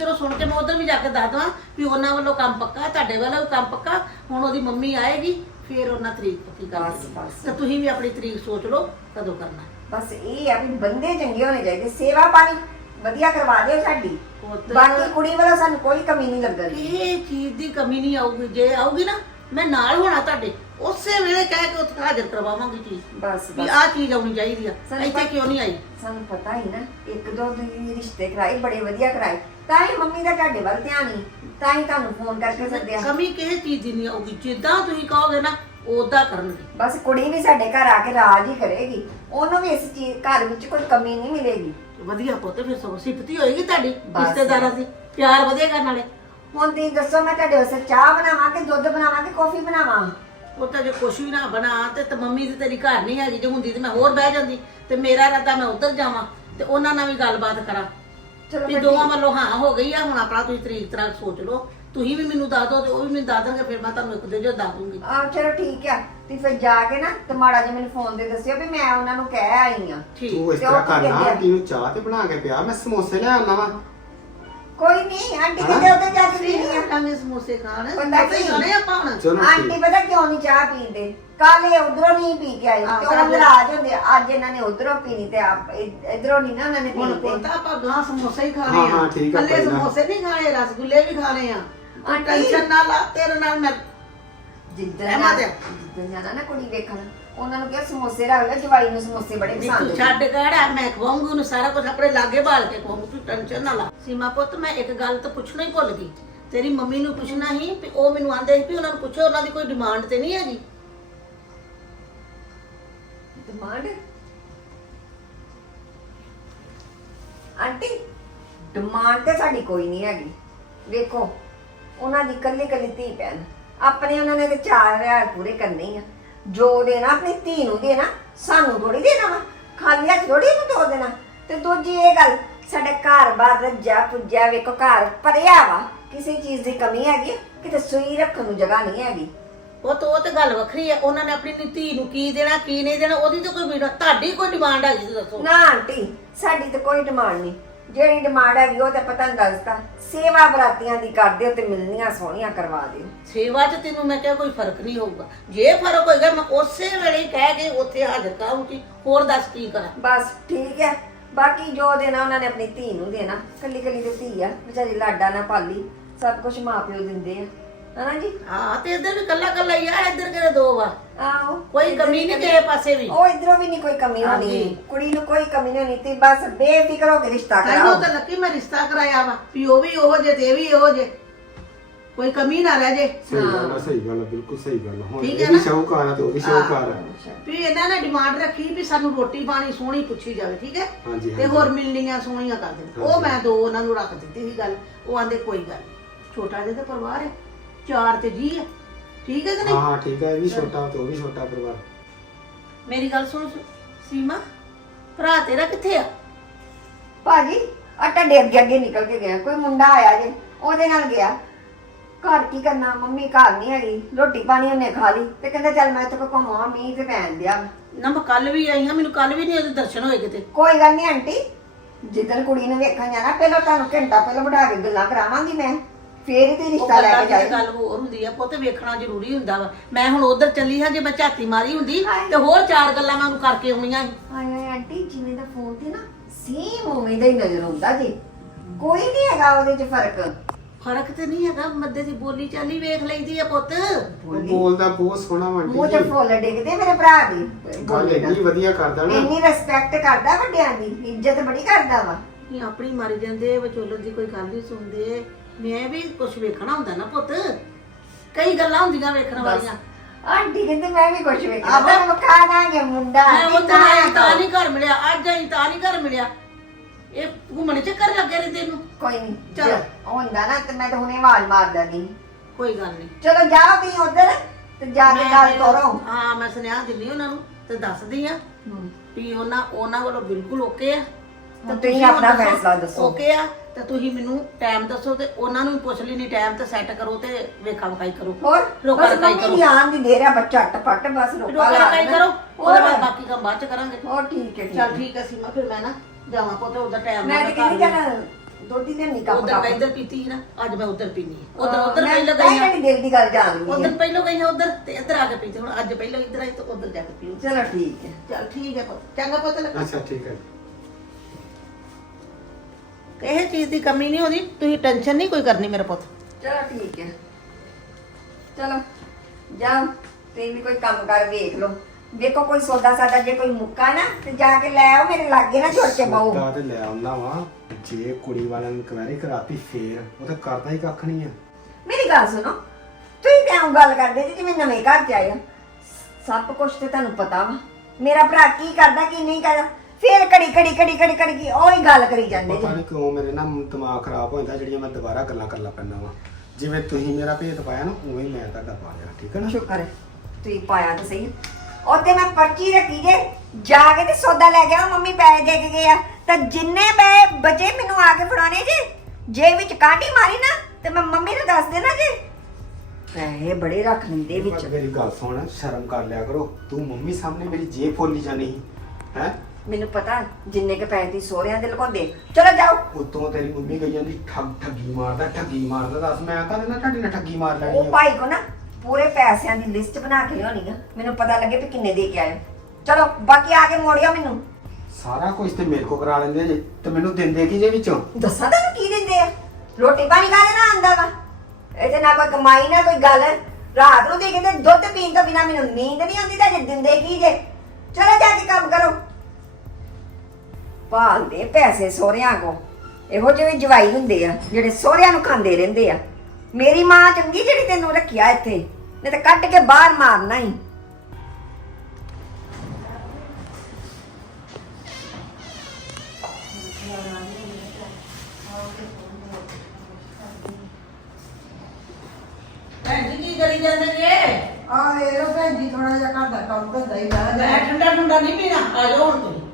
ਚਲੋ ਸੁਣ ਕੇ ਮੈਂ ਉਧਰ ਵੀ ਜਾ ਕੇ ਦੱਸ ਦਵਾਂ ਵੀ ਉਹਨਾਂ ਵੱਲੋਂ ਕੰਮ ਪੱਕਾ ਤੁਹਾਡੇ ਵੱਲੋਂ ਵੀ ਕੰਮ ਪੱਕਾ ਹੁਣ ਉਹਦੀ ਮੰਮੀ ਆਏਗੀ ਫਿਰ ਉਹਨਾਂ ਤਰੀਕ ਪੱਕੀ ਕਰ ਬਸ, ਬਸ। ਤੇ ਤੁਸੀਂ ਵੀ ਆਪਣੀ ਤਰੀਕ ਸੋਚ ਲਓ ਕਦੋਂ ਕਰਨਾ। ਬਸ ਇਹ ਆ ਵੀ ਬੰਦੇ ਚੰਗੇ ਹੋਣੇ ਚਾਹੀਦੇ ਸੇਵਾ ਪਾਣੀ ਵਧੀਆ ਕਰਵਾ ਦਿਓ ਸਾਡੀ। ਉਹ ਤੇ- ਬਾਕੀ ਕੁੜੀ ਵੱਲੋਂ ਸਾਨੂੰ ਕੋਈ ਕਮੀ ਨਹੀਂ ਲੱਗਣੀ ਇਹ ਚੀਜ਼ ਦੀ ਕਮੀ ਨਹੀਂ ਆਊਗੀ ਜੇ ਆਊਗੀ ਨਾ ਮੈਂ ਨਾਲ ਹੋਣਾ ਤੁਹਾਡੇ ਉਸੇ ਵੇਲੇ ਕਹਿ ਕੇ ਉੱਥੇ ਹਾਜ਼ਰ ਕਰਵਾਵਾਂਗੀ ਚੀਜ਼। ਬਸ ਵੀ ਬਸ। ਆਹ ਚੀਜ਼ ਆਉਣੀ ਚਾਹੀਦੀ ਆ ਸਾਨੂੰ ਇੱਥੇ ਪਤਾ- ਕਿਉਂ ਨਹੀਂ ਆਈ? ਸਾਨੂੰ ਪਤਾ ਹੀ ਨਾ ਇੱਕ ਦੋ ਦਿਨ ਰਿਸ਼ਤੇ ਕਰਾਏ ਬੜੇ ਵਧੀਆ ਕਰਾਏ। ਤਾਂ ਹੀ ਮੰਮੀ ਦਾ ਤੁਹਾਡੇ ਵੱਲ ਧਿਆਨ ਨਹੀਂ ਤਾਂ ਹੀ ਤੁਹਾਨੂੰ ਫੋਨ ਕਰਕੇ ਸੱਦਿਆ। ਕਮੀ ਕਿਸੇ ਚੀਜ਼ ਦੀ ਨਹੀਂ ਆਊਗੀ ਜਿੱਦਾਂ ਤੁਸੀਂ ਕਹੋਗੇ ਨਾ ਉਦਾਂ ਕਰਨਗੇ। ਬਸ ਕੁੜੀ ਵੀ ਸਾਡੇ ਘਰ ਆ ਕੇ ਰਾਜ ਹੀ ਕਰੇਗੀ ਉਹਨੂੰ ਵੀ ਇਸ ਚੀਜ਼ ਘਰ ਵਿੱਚ ਕੋਈ ਕਮੀ ਨਹੀਂ ਮਿਲੇਗੀ। ਵਧੀਆ ਪੁੱਤ ਫਿਰ ਸਭ ਸਿਫਤੀ ਹੋਏਗੀ ਤੁਹਾਡੀ ਬਸ। ਰਿਸ਼ਤੇਦਾਰਾਂ ਦੀ ਪਿਆਰ ਵਧੇਗਾ ਨਾਲੇ ਹੁਣ ਤੁਸੀਂ ਦੱਸੋ ਮੈਂ ਤੁਹਾਡੇ ਵਾਸਤੇ ਚਾਹ ਬਣਾਵਾਂ ਕਿ ਦੁੱਧ ਬਣਾਵਾਂ ਕਿ ਕੌਫੀ ਬਣਾਵਾਂ? ਉਹ ਤਾਂ ਜੇ ਕੁਛ ਵੀ ਨਾ ਬਣਾ ਤੇ ਤੇ ਮੰਮੀ ਦੀ ਤੇਰੀ ਘਰ ਨਹੀਂ ਹੈਗੀ ਜੇ ਹੁੰਦੀ ਤੇ ਮੈਂ ਹੋਰ ਬਹਿ ਜਾਂਦੀ ਤੇ ਮੇਰਾ ਇਰਾਦਾ ਮੈਂ ਉੱਧਰ ਜਾਵਾਂ ਤੇ ਉਹਨਾਂ ਨਾਲ ਵੀ ਗੱਲਬਾਤ ਕਰਾਂ। ਚਲੋ ਵੀ ਦੋਵਾਂ ਵੱਲੋਂ ਹਾਂ ਹੋ ਗਈ ਆ ਹੁਣ ਆਪਣਾ ਤੁਸੀਂ ਤਰੀਕ ਤਰ੍ਹਾਂ ਸੋਚ ਲਓ। ਤੁਸੀਂ ਵੀ ਮੈਨੂੰ ਦੱਸ ਦਿਓ ਤੇ ਉਹ ਵੀ ਮੈਨੂੰ ਦੱਸ ਦੇਣਗੇ ਫਿਰ ਮੈਂ ਤੁਹਾਨੂੰ ਇੱਕ ਦੋ ਜੋ ਦੱਸ ਦੂੰਗੀ। ਆ ਚਲੋ ਠੀਕ ਆ। ਤੁਸੀਂ ਫਿਰ ਜਾ ਕੇ ਨਾ ਤੇ ਮਾੜਾ ਜਿਹਾ ਮੈਨੂੰ ਫੋਨ ਤੇ ਦੱਸਿਓ ਵੀ ਮੈਂ ਉਹਨਾਂ ਨੂੰ ਕਹਿ ਆਈ ਆ। ਠੀਕ। ਤੂੰ ਇਸ ਤੇ ਉਹ ਤਰ੍ਹਾਂ ਕੀ ਕਰਨਾ ਕਹਿੰਦੇ ਆ? ਆਂਟੀ ਨੂੰ ਚਾਹ ਤੇ ਬਣਾ ਕੇ ਪਿਆ ਮੈਂ ਸਮੋਸੇ ਲੈ ਆਉਣਾ ਵਾ। ਕੋਈ ਨਹੀਂ ਆਂਟੀ ਕਿਤੇ ਉੱਧਰ ਜਾ ਕੇ ਪੀਣੀ ਆ। ਸਮੋਸੇ ਖਾਣ। ਪਤਾ ਸਮੋਸੇ ਹੀ ਕੀ? ਖਾਣੇ ਆਪਾਂ ਹੁਣ? ਚਲੋ ਆਂਟੀ ਪਤਾ ਕਿਉਂ ਨਹੀਂ ਚਾਹ ਪੀਂਦੇ? ਕੱਲ ਇਹ ਉਧਰੋਂ ਨਹੀਂ ਪੀ ਕੇ ਆਏ ਤੇ ਉਹ ਨਾਰਾਜ਼ ਹੁੰਦੇ ਆ। ਅੱਜ ਇਹਨਾਂ ਨੇ ਉਧਰੋਂ ਪੀਣੀ ਤੇ ਆਪ ਇਧਰੋਂ ਨਹੀਂ ਨਾ ਉਹਨਾਂ ਨੇ ਹੁਣ ਪੀਣੀ ਤੇ ਪਤਾ ਆਪਾਂ ਗਾਂ ਸਮੋਸੇ ਹੀ ਖਾਣੇ ਹਾਂ, ਆ ਹਾਂ, ਠੀਕ ਆ, ਕੱਲੇ ਨਾ। ਸਮੋਸੇ ਨਹੀਂ ਖਾਣੇ ਰਸਗੁੱਲੇ ਵੀ ਖਾਣੇ ਆ ਆਂਟੀ। ਟੈਨਸ਼ਨ ਨਾ ਲਾ ਤੇਰੇ ਨਾਲ ਮੈਂ ਜਿੱਦਣ ਰਹਿਮਤ ਹੈ। ਜਾਣਾ ਨਾ ਕੁੜੀ ਵੇਖਣ ਉਹਨਾਂ ਨੂੰ ਕਿਹਾ ਸਮੋਸੇ ਰੱਖ ਲੈ ਜਵਾਈ ਨੂੰ ਸਮੋਸੇ ਬੜੇ ਵੀ ਪਸੰਦ ਤੂੰ ਨੇ ਛੱਡ ਕੜਾ ਮੈਂ ਖਵਾਉਂਗੀ ਉਹਨੂੰ ਸਾਰਾ ਕੁਝ ਆਪਣੇ ਲਾਗੇ ਬਾਲ ਕੇ ਖਵਾਉਂਗੀ ਤੂੰ ਟੈਨਸ਼ਨ ਨਾ ਲਾ ਸੀਮਾ ਪੁੱਤ ਮੈਂ ਇੱਕ ਗੱਲ ਤਾਂ ਪੁੱਛਣਾ ਹੀ ਭੁੱਲ ਗਈ ਤੇਰੀ ਮੰਮੀ ਨੂੰ ਪੁੱਛਣਾ ਸੀ ਵੀ ਉਹ ਮੈਨੂੰ ਆਂਦੇ ਸੀ ਵੀ ਉਹਨਾਂ ਨੂੰ ਪੁੱਛੋ ਉਹਨਾਂ ਦੀ ਕੋਈ ਡਿਮਾਂਡ ਤੇ ਨਹੀਂ ਹੈਗੀ ਡਿਮਾਂਡ ਆਂਟੀ ਡਿਮਾਂਡ ਤੇ ਸਾਡੀ ਕੋਈ ਨਹੀਂ ਹੈਗੀ। ਵੇਖੋ, ਉਹਨਾਂ ਦੀ ਕੱਲੀ ਕੱਲੀ ਧੀ ਭੈਣ। ਆਪਣੇ ਉਹਨਾਂ ਨੇ ਤੇ ਚਾਰ ਹਜ਼ਾਰ ਪੂਰੇ ਕਰਨੇ ਹੀ ਆ। ਜੋ ਦੇਣਾ, ਆਪਣੀ ਧੀ ਨੂੰ ਦੇਣਾ, ਸਾਨੂੰ ਥੋੜੀ ਦੇਣਾ ਵਾ। ਖਾਲੀ ਹੱਥ ਥੋੜੀ ਨੂੰ ਦੋ ਦੇਣਾ। ਤੇ ਦੂਜੀ ਇਹ ਗੱਲ, ਸਾਡੇ ਘਰ ਬਾਰ ਰੱਜਿਆ, ਪੁੱਜਿਆ, ਵੇਖੋ ਘਰ ਭਰਿਆ ਵਾ। ਕਿਸੇ ਚੀਜ਼ ਦੀ ਕਮੀ ਹੈਗੀ ਕਿਤੇ ਸੂਈ ਰੱਖਣ ਨੂੰ ਜਗ੍ਹਾ ਨਹੀਂ ਹੈਗੀ। ਉਹ ਤਾਂ ਉਹ ਤੇ ਗੱਲ ਵੱਖਰੀ ਹੈ ਉਹਨਾਂ ਨੇ ਆਪਣੀ ਧੀ ਨੂੰ ਕੀ ਦੇਣਾ ਕੀ ਨਹੀਂ ਦੇਣਾ ਉਹਦੀ ਤਾਂ ਕੋਈ ਵੀਡੀਓ ਤੁਹਾਡੀ ਕੋਈ ਡਿਮਾਂਡ ਹੈਗੀ ਤੇ ਦੱਸੋ। ਨਾ ਆਂਟੀ ਸਾਡੀ ਤਾਂ ਕੋਈ ਡਿਮਾਂਡ ਨਹੀਂ। ਜਿਹੜੀ ਡਿਮਾਂਡ ਹੈਗੀ ਉਹ ਤਾਂ ਪਤਾ ਨਹੀਂ ਦੱਸਦਾ ਸੇਵਾ ਬਰਾਤੀਆਂ ਦੀ ਕਰਦੇ ਹੋ ਤੇ ਮਿਲਨੀਆਂ ਸੋਹਣੀਆਂ ਕਰਵਾ ਦਿਓ। ਸੇਵਾ 'ਚ ਤੈਨੂੰ ਮੈਂ ਕਿਹਾ ਕੋਈ ਫ਼ਰਕ ਨਹੀਂ ਹੋਊਗਾ। ਜੇ ਫ਼ਰਕ ਹੋਏਗਾ ਮੈਂ ਉਸੇ ਵੇਲੇ ਕਹਿ ਕੇ ਉੱਥੇ ਹਾਜ਼ਰ ਕਰਾਂਗੀ। ਹੋਰ ਦੱਸ ਕੀ ਕਰਾਂ? ਬਸ ਠੀਕ ਹੈ। ਬਾਕੀ ਜੋ ਦੇਣਾ ਉਹਨਾਂ ਨੇ ਆਪਣੀ ਧੀ ਨੂੰ ਦੇਣਾ। ਕੱਲੀ ਕੱਲੀ ਤੇ ਧੀ ਆ। ਵਿਚਾਰੀ ਲਾਡਾ ਨਾ ਪਾਲੀ। ਸਭ ਕੁਝ ਮਾਪਿਓ ਦਿੰਦੇ ਆ। ਹਨਾ ਜੀ ਹਾਂ ਤੇ ਇੱਧਰ ਵੀ ਕੱਲਾ ਕੱਲਾ ਹੀ ਆ ਇੱਧਰ ਕਿਹੜੇ ਦੋ ਵਾ। ਆਹੋ। ਕੋਈ ਕਮੀ ਨਹੀਂ ਕਿਸੇ ਪਾਸੇ ਵੀ। ਉਹ ਇਧਰੋਂ ਵੀ ਨਹੀਂ ਕੋਈ ਕਮੀ ਹੋਣੀ। ਹਾਂਜੀ। ਕੁੜੀ ਨੂੰ ਕੋਈ ਕਮੀ ਨਹੀਂ ਹੋਣੀ ਤੇ ਬਸ ਬੇਫਿਕਰ ਹੋ ਕੇ ਰਿਸ਼ਤਾ ਤਾਈਓ ਕਰਾਓ। ਤਾਂ ਲੱਕੀ ਮੈਂ ਰਿਸ਼ਤਾ ਕਰਾਇਆ ਵਾ ਵੀ ਉਹ ਵੀ ਉਹ ਜੇ ਤੇ ਇਹ ਵੀ ਉਹ ਜੇ ਕੋਈ ਕਮੀ ਨਾ ਰਹਿ ਜੇ। ਸਹੀ ਗੱਲ ਆ ਸਹੀ ਗੱਲ ਆ ਬਿਲਕੁਲ ਸਹੀ ਗੱਲ ਆ। ਹੁਣ ਠੀਕ ਇਹ ਹੈ ਵੀ ਨਾ? ਸ਼ੌਹਕਾਰ ਆ ਤੇ ਉਹ ਵੀ ਸ਼ੌਹਕਾਰ ਆ ਵੀ ਇਹਨਾਂ ਨੇ ਡਿਮਾਂਡ ਰੱਖੀ ਵੀ ਸਾਨੂੰ ਰੋਟੀ ਪਾਣੀ ਸੋਹਣੀ ਪੁੱਛੀ ਜਾਵੇ ਠੀਕ ਹੈ? ਹਾਂਜੀ ਤੇ ਹਾਂਜੀ। ਹੋਰ ਮਿਲਣੀਆਂ ਸੋਹਣੀਆਂ ਕਰ ਉਹ ਮੈਂ ਦੋ ਉਹਨਾਂ ਨੂੰ ਰੱਖ ਦਿੱਤੀ ਸੀ ਗੱਲ। ਉਹ ਆਂਦੇ ਕੋਈ ਗੱਲ ਨੀ। ਛੋਟਾ ਜਿਹਾ ਤਾਂ ਪਰਿਵਾਰ ਹੈ। ਚਾਰ ਤੇ ਜੀ ਠੀਕ ਹੈ ਕਿ ਨਹੀਂ? ਹਾਂ ਠੀਕ ਹੈ ਇਹ ਵੀ ਛੋਟਾ ਤੇ ਉਹ ਵੀ ਛੋਟਾ ਪਰਿਵਾਰ। ਮੇਰੀ ਗੱਲ ਸੁਣ ਸੀਮਾ ਭਰਾ ਤੇਰਾ ਕਿੱਥੇ ਆ? ਭਾਜੀ ਆ ਟੱਡੇ ਅੱਗੇ ਅੱਗੇ ਨਿਕਲ ਕੇ ਗਿਆ ਕੋਈ ਮੁੰਡਾ ਆਇਆ ਜੇ ਉਹਦੇ ਨਾਲ ਗਿਆ। ਘਰ ਕੀ ਕਰਨਾ ਮੰਮੀ ਘਰ ਨਹੀਂ ਹੈਗੀ ਰੋਟੀ ਪਾਣੀ ਉਹਨੇ ਖਾ ਲਈ ਤੇ ਕਹਿੰਦਾ ਚੱਲ ਮੈਂ ਤੇ ਕੋ ਘੁੰਮਾਂ ਮੀਂਹ ਤੇ ਪੈਣ ਦਿਆ ਨਾ ਮੈਂ ਕੱਲ ਵੀ ਆਈ ਹਾਂ ਮੈਨੂੰ ਕੱਲ ਵੀ ਨਹੀਂ ਉਹਦੇ ਦਰਸ਼ਨ ਹੋਏ ਕਿਤੇ। ਕੋਈ ਗੱਲ ਨਹੀਂ ਆਂਟੀ ਜਿੱਦਣ ਕੁੜੀ ਨੂੰ ਵੇਖਣ ਜਾਣਾ ਪਹਿਲਾਂ ਤੁਹਾਨੂੰ ਘੰਟਾ ਪਹਿਲਾਂ ਬਿਠਾ ਕੇ ਗੱਲਾਂ ਕਰਾਵਾਂਗੀ ਮੈਂ। ਫੇਰ ਉਹ ਰਿਸ਼ਤਾ ਲੈ ਗੱਲਾਂ ਕੇ ਦੀ ਜਾਏ ਗੱਲ ਹੋਰ ਹੁੰਦੀ ਆ ਪੁੱਤ ਵੇਖਣਾ ਜ਼ਰੂਰੀ ਹੁੰਦਾ ਵਾ। ਮੈਂ ਹੁਣ ਉਧਰ ਚੱਲੀ ਹਾਂ ਜੇ ਮੈਂ ਝਾਤੀ ਮਾਰੀ ਹੁੰਦੀ। ਤੇ ਹੋਰ ਚਾਰ ਗੱਲਾਂ ਮੈਂ ਉਹਨੂੰ ਕਰਕੇ ਆਉਣੀਆਂ ਸੀ। ਹਾਏ ਹਾਏ ਆਂਟੀ ਜਿਵੇਂ ਦਾ ਫੋਨ ਤੇ ਨਾ ਸੇਮ ਉਵੇਂ ਦਾ ਹੀ ਨਜ਼ਰ ਆਉਂਦਾ ਜੀ। ਕੋਈ ਨਹੀਂ ਹੈਗਾ ਉਹਦੇ 'ਚ ਫ਼ਰਕ। ਫ਼ਰਕ ਤੇ ਨਹੀਂ ਹੈਗਾ ਮੱਦੇ ਦੀ ਬੋਲੀ ਚਾਲੀ ਵੇਖ ਲਈਦੀ ਆ ਪੁੱਤ। ਉਹ ਬੋਲਦਾ ਬਹੁਤ ਸੋਹਣਾ ਵਾ ਮੂੰਹ ਆਂਟੀ 'ਚ ਜੀ। ਫੁੱਲ ਡਿੱਗਦੇ ਮੇਰੇ ਭਰਾ ਦੀ। ਗੱਲ ਇੰਨੀ ਵਧੀਆ ਕਰਦਾ ਨਾ। ਇੰਨੀ ਰਿਸਪੈਕਟ ਕਰਦਾ ਵੱਡਿਆਂ ਦੀ ਇੱਜ਼ਤ ਬੜੀ ਕਰਦਾ ਵਾ। ਇਹ ਆਪਣੀ ਮਾਰੀ ਜਾਂਦੇ ਵਿਚੋਲਨ ਦੀ ਕੋਈ ਗੱਲ ਨਹੀਂ ਸੁਣਦੇ। ਮੈਂ ਵੀ ਕੁਝ ਵੇਖਣਾ ਹੁੰਦਾ ਨਾ ਪੁੱਤ। ਕਈ ਗੱਲਾਂ ਹੁੰਦੀਆਂ ਵੇਖਣ ਵਾਲੀਆਂ। ਆਂਟੀ ਕਹਿੰਦੇ ਮੈਂ ਵੀ ਕੁਝ ਵੇਖਣਾ। ਆਹੋ। ਤੁਹਾਨੂੰ ਖਾ ਦਾਂਗੇ ਮੁੰਡਾ। ਮੈਂ ਉਹ ਤਾਂ ਤਾਂ ਨਹੀਂ ਘਰ ਮਿਲਿਆ। ਅੱਜ ਆਈ ਤਾਂ ਨਹੀਂ ਘਰ ਮਿਲਿਆ। ਇਹ ਘੁੰਮਣ ਚੱਕਰ ਲੱਗੇ ਨੂੰ ਕੋਈ ਨਹੀਂ ਚਲੋ। ਹੁੰਦਾ ਨਾ ਤੇ ਮੈਂ ਤਾਂ ਹੁਣੇ ਆਵਾਜ਼ ਮਾਰ ਦਾਂਗੀ ਕੋਈ ਗੱਲ ਨਹੀਂ ਚਲੋ ਜਾਓ ਤੁਸੀਂ ਉਧਰ ਤੇ ਜਾ ਕੇ ਗੱਲ ਕਰੋ। ਹਾਂ ਮੈਂ ਸੁਨੇਹਾ ਦਿੰਦੀ ਉਹਨਾਂ ਨੂੰ ਤੇ ਦੱਸਦੀ ਆ ਵੀ ਉਹਨਾਂ ਉਹਨਾਂ ਵੱਲੋਂ ਬਿਲਕੁਲ ਓਕੇ ਆ। ਤਾਂ ਤੁਸੀਂ ਆਪਣਾ ਫੈਸਲਾ ਦੱਸੋ। ਓਕੇ ਆ। ਤੇ ਤੁਸੀਂ ਮੈਨੂੰ ਟਾਈਮ ਦੱਸੋ ਤੇ ਉਹਨਾਂ ਨੂੰ ਵੀ ਪੁੱਛ ਲੈਣੀ ਟਾਈਮ ਤੇ ਸੈੱਟ ਕਰੋ ਤੇ ਵੇਖਾ ਵਿਖਾਈ ਕਰੋ। ਹੋਰ? ਰੋਕਾ ਬਸ ਰਕਾਈ ਮੰਮੀ ਕਰੋ। ਦੀ ਦੇਰ ਆ ਬੱਚਾ ਟਪਟ ਬਸ ਰੋਕਾ ਰੋਕਾ ਲਾ ਰਕਾਈ ਦੇਣਾ। ਕਰੋ ਹੋਰ? ਬਾਕੀ ਕੰਮ ਬਾਅਦ ਚ ਕਰਾਂਗੇ। ਹੋਰ ਠੀਕ ਹੈ ਚਲ। ਠੀਕ ਹੈ ਸੀਮਾ ਫਿਰ ਮੈਂ ਨਾ ਜਾਵਾਂ ਪੁੱਤ ਉਹਦਾ ਟਾਈਮ ਮੈਂ ਤਾਂ ਕਹਿੰਦੀ ਚੱਲ ਦੁੱਧ ਹੀ ਲੈਣੀ ਕੱਪ ਉਧਰ ਮੈਂ ਇੱਧਰ ਪੀਤੀ ਸੀ ਨਾ ਅੱਜ ਮੈਂ ਉਧਰ ਪੀਣੀ ਉਧਰ ਹਾਂ, ਉਧਰ ਪਹਿਲਾਂ ਗਈ ਹਾਂ ਨਹੀਂ ਦਿਲ ਦੀ ਗੱਲ ਜਾਣਦੀ ਉਧਰ ਪਹਿਲਾਂ ਗਈ ਹਾਂ ਉਧਰ ਤੇ ਇੱਧਰ ਆ ਕੇ ਪੀਤੀ ਹੁਣ ਅੱਜ ਪਹਿਲਾਂ ਇੱਧਰ ਆਈ ਤੇ ਉਧਰ ਜਾ ਕੇ ਪੀਉ ਚਲੋ ਠੀਕ ਹੈ। ਚਲ ਠੀਕ ਹੈ ਪੁੱਤ ਚੰਗਾ ਪੁੱਤ ਲੱਗਾ। ਅੱਛਾ ਠੀਕ ਹੈ ਇਹ ਚੀਜ਼ ਦੀ ਕਮੀ ਨਹੀਂ ਹੁੰਦੀ ਤੁਸੀਂ ਟੈਨਸ਼ਨ ਨਹੀਂ ਕੋਈ ਕਰਨੀ ਮੇਰੇ ਪੁੱਤ। ਚਲੋ ਠੀਕ ਹੈ। ਚਲੋ ਤੇ ਵੀ ਕੋਈ ਕੰਮ ਕਰ ਵੇਖ ਲਓ। ਵੇਖੋ ਕੋਈ ਸੌਦਾ ਸਾਦਾ ਜੇ ਕੋਈ ਮੁੱਕਾ ਨਾ ਤੇ ਜਾ ਕੇ ਲੈ ਆਓ ਮੇਰੇ ਲਾਗੇ ਨਾ ਛੋੜ ਕੇ ਪਾਓ। ਸੌਦਾ ਤੇ ਲੈ ਆਉਂਦਾ ਵਾ ਜੇ ਕੁੜੀ ਵਾਲਿਆਂ ਨੂੰ ਕੁਐਰੀ ਕਰਾਤੀ ਫੇਰ ਉਹ ਤਾਂ ਕਰਦਾ ਹੀ ਕੱਖ ਨਹੀਂ ਆ। ਮੇਰੀ ਗੱਲ ਸੁਣੋ ਤੁਸੀਂ ਤੇ ਆਉਂ ਗੱਲ ਕਰਦੇ ਜੀ ਜਿਵੇਂ ਨਵੇਂ ਘਰ ਚ ਆਏ ਹੋ। ਸਭ ਕੁਝ ਤੇ ਤੁਹਾਨੂੰ ਪਤਾ ਵਾ। ਮੇਰਾ ਭਰਾ ਕੀ ਕਰਦਾ ਕੀ ਨਹੀਂ ਕਰਦਾ? ਫੇਰ ਕੜੀ ਕੜੀ ਕੜੀ ਕੜੀ ਕੜੀ ਕੀ ਉਹੀ ਗੱਲ ਕਰੀ ਜਾਂਦੇ ਪਤਾ ਜੀ ਨਹੀਂ ਕਿਉਂ ਮੇਰੇ ਨਾ ਦਿਮਾਗ ਖਰਾਬ ਹੋ ਜਾਂਦਾ ਜਿਹੜੀਆਂ ਮੈਂ ਦੁਬਾਰਾ ਗੱਲਾਂ ਕਰਨਾ ਪੈਂਦਾ ਵਾ। ਜਿਵੇਂ ਤੁਸੀਂ ਮੇਰਾ ਭੇਤ ਪਾਇਆ ਨਾ ਉਵੇਂ ਹੀ ਮੈਂ ਤੁਹਾਡਾ ਪਾ ਲਿਆ ਠੀਕ ਹੈ ਨਾ? ਸ਼ੁਕਰ ਹੈ ਤੁਸੀਂ ਪਾਇਆ ਤਾਂ ਸਹੀ ਉਹਤੇ ਮੈਂ ਪਰਚੀ ਰੱਖੀ ਜੇ ਜਾ ਕੇ ਤੇ ਸੌਦਾ ਲੈ ਗਿਆ ਮੰਮੀ ਪੈਸੇ ਦੇ ਕੇ ਗਏ ਆ। ਤਾਂ ਜਿੰਨੇ ਪੈ ਬਚੇ ਮੈਨੂੰ ਆ ਕੇ ਫੜਾਉਣੇ ਜੇ ਜੇ ਵਿੱਚ ਕਾਂਢੀ ਮਾਰੀ ਨਾ ਤੇ ਮੈਂ ਮੰਮੀ ਨੂੰ ਦੱਸ ਦੇਣਾ ਜੇ। ਪੈਸੇ ਬੜੇ ਰੱਖ ਲੈਂਦੇ ਵਿੱਚ। ਮੇਰੀ ਗੱਲ ਸੁਣ ਸ਼ਰਮ ਕਰ ਲਿਆ ਕਰੋ। ਤੂੰ ਮੰਮੀ ਸਾਹਮਣੇ ਮੇਰੀ ਜੇਬ ਫੋਲੀ ਜਾਣੀ ਹੈ? ਮੈਨੂੰ ਪਤਾ ਜਿੰਨੇ ਕੇ ਪੈਸੇ ਦੀ ਸੋਹਰਿਆਂ ਦੇ ਲੁਕਾਉਂਦੇ। ਚਲੋ ਜਾਓ। ਉਤੋਂ ਤੇਰੀ ਮੰਮੀ ਗਈ ਜਾਂਦੀ ਠੱਗ ਠੱਗੀ ਮਾਰਦਾ ਠੱਗੀ ਮਾਰਦਾ ਦੱਸ ਮੈਂ ਕਹਦੇ ਨਾ ਤੁਹਾਡੀ ਨਾਲ ਠੱਗੀ ਮਾਰ ਲੈਣੀ ਉਹ ਆ। ਭਾਈ ਕੋ ਨਾ ਪੂਰੇ ਪੈਸਿਆਂ ਦੀ ਲਿਸਟ ਬਣਾ ਕੇ ਲਿਆਉਣੀ ਆ। ਮੈਨੂੰ ਪਤਾ ਲੱਗੇ ਵੀ ਕਿੰਨੇ ਦੇ ਕੇ ਆਏ। ਚਲੋ ਬਾਕੀ ਆ ਕੇ ਮੋੜਿਓ ਮੈਨੂੰ। ਸਾਰਾ ਕੁਝ ਤੇ ਮੇਰੇ ਕੋ ਕਰਾ ਲੈਂਦੇ ਜੇ ਤੇ ਮੈਨੂੰ ਦਿੰਦੇ ਕੀ ਜੇ ਵਿੱਚੋਂ? ਦੱਸਾਂ ਤੈਨੂੰ ਕੀ ਦਿੰਦੇ ਆ? ਰੋਟੀ ਪਾਣੀ ਕਾਹਦੇ ਨਾਲ ਆਂਦਾ ਵਾ? ਇਹ ਤੇ ਨਾ ਕੋਈ ਕਮਾਈ ਨਾ ਕੋਈ ਗੱਲ। ਰਾਤ ਨੂੰ ਦੇ ਕਹਿੰਦੇ ਦੁੱਧ ਪੀਣ ਤੋਂ ਬਿਨਾ ਮੈਨੂੰ ਨੀਂਦ ਨਹੀਂ ਆਉਂਦੀ ਤਾਂ ਜੇ ਦਿੰਦੇ ਕੀ ਜੇ? ਚਲੋ ਜਾ ਕੇ ਕੰਮ ਕਰੋ। ਭਾਲਦੇ ਪੈਸੇ ਸੋਹਰਿਆਂ ਕੋ ਇਹੋ ਜਿਹੇ ਜਵਾਈ ਹੁੰਦੇ ਆ ਜਿਹੜੇ ਸੋਹਰਿਆਂ ਨੂੰ ਖਾਂਦੇ ਰਹਿੰਦੇ ਆ। ਮੇਰੀ ਮਾਂ ਚੰਗੀ ਜਿਹੜੀ ਤੈਨੂੰ ਰੱਖਿਆ ਇੱਥੇ ਨਹੀਂ ਤਾਂ ਕੱਢ ਕੇ ਬਾਹਰ ਮਾਰਨਾ ਹੀ ਭੈਣ ਜੀ ਕੀ ਕਰੀ ਜਾਂਦੇ ਜੇ? ਆ ਵੇਖ ਲਓ ਭੈਣ ਜੀ ਥੋੜਾ ਜਿਹਾ ਘਰ ਦਾ ਕੰਮ ਧੰਦਾ ਹੀ ਰਹਿ ਮੈਂ ਠੰਡਾ ਠੰਡਾ ਨਹੀਂ ਪੀਣਾ? ਆ ਜਾਓ ਹੁਣ ਤੁਸੀਂ।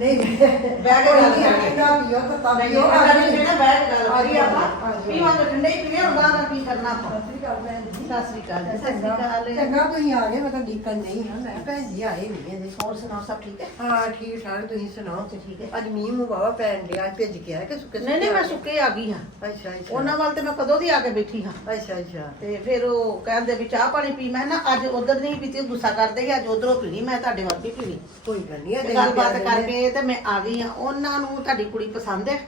ਨਹੀਂ ਕੇ ਗੱਲ ਕਰਾਂਗੇ। ਠੰਡਾ ਪੀਓ ਤਾਂ ਤਾਂ ਨਹੀਂ ਪੀਓ ਠੰਡਾ ਨਹੀਂ ਪੀਣਾ ਬੈਠ ਕੇ ਗੱਲ ਆ ਕਰੀ ਜਾਓ, ਆਪਾਂ ਆ ਜਾਓ। ਪੀਵਾਂਗੇ ਠੰਡੇ ਹੀ ਪੀਣੇ ਹੁਣ ਬਾਅਦ ਕੀ ਕਰਨਾ ਆਪਾਂ? ਸਤਿ ਸ੍ਰੀ ਅਕਾਲ ਭੈਣ ਜੀ। ਸਤਿ ਸ੍ਰੀ ਅਕਾਲ ਜੀ ਸਤਿ ਸ੍ਰੀ ਚੰਗਾ ਅਕਾਲ। ਚੰਗਾ ਤੁਸੀਂ ਆ ਗਏ ਮੈਂ ਤਾਂ ਡੀਕਨ ਨਹੀਂ ਹਾਂ। ਮੈਂ ਭੈਣ ਜੀ ਆਏ ਨਹੀਂ ਅਜੇ ਹੋਰ ਸੁਣਾਓ ਸਭ ਠੀਕ ਹੈ? ਹਾਂ ਠੀਕ ਠਾਕ ਤੁਸੀਂ ਸੁਣਾਓ? ਤੇ ਠੀਕ ਹੈ। ਅੱਜ ਮੀਂਹ ਮੂੰਹ ਵਾਵਾ ਪੈਣ ਡਿਆ ਅੱਜ ਭਿੱਜ ਗਿਆ ਕਿ ਸੁੱਕੇ ਨਹੀਂ ਨਹੀਂ ਮੈਂ ਸੁੱਕੇ ਆ ਗਈ ਹਾਂ। ਅੱਛਾ ਅੱਛਾ। ਉਹਨਾਂ ਵੱਲ ਤੇ ਮੈਂ ਕਦੋਂ ਦੀ ਆ ਕੇ ਬੈਠੀ ਹਾਂ। ਅੱਛਾ ਅੱਛਾ। ਤੇ ਫਿਰ ਉਹ ਕਹਿੰਦੇ ਵੀ ਚਾਹ ਪਾਣੀ ਪੀ। ਮੈਂ ਨਾ ਅੱਜ ਉਧਰ ਨਹੀਂ ਪੀਤੀ ਗੁੱਸਾ ਕਰਦੇ ਸੀ ਅੱਜ ਉਧਰੋਂ ਪੀਣੀ ਮੈਂ ਤੁਹਾਡੇ ਵੱਲ ਵੀ ਪੀਣੀ। ਕੋਈ ਗੱਲ ਨਹੀਂ ਗੱਲਬਾਤ ਕਰਕੇ ਤੇ ਮੈਂ ਆ ਗਈ ਆ ਉਹਨਾਂ ਨੂੰ ਤੁਹਾਡੀ ਕੁੜੀ ਪਸੰਦ ਹੈ?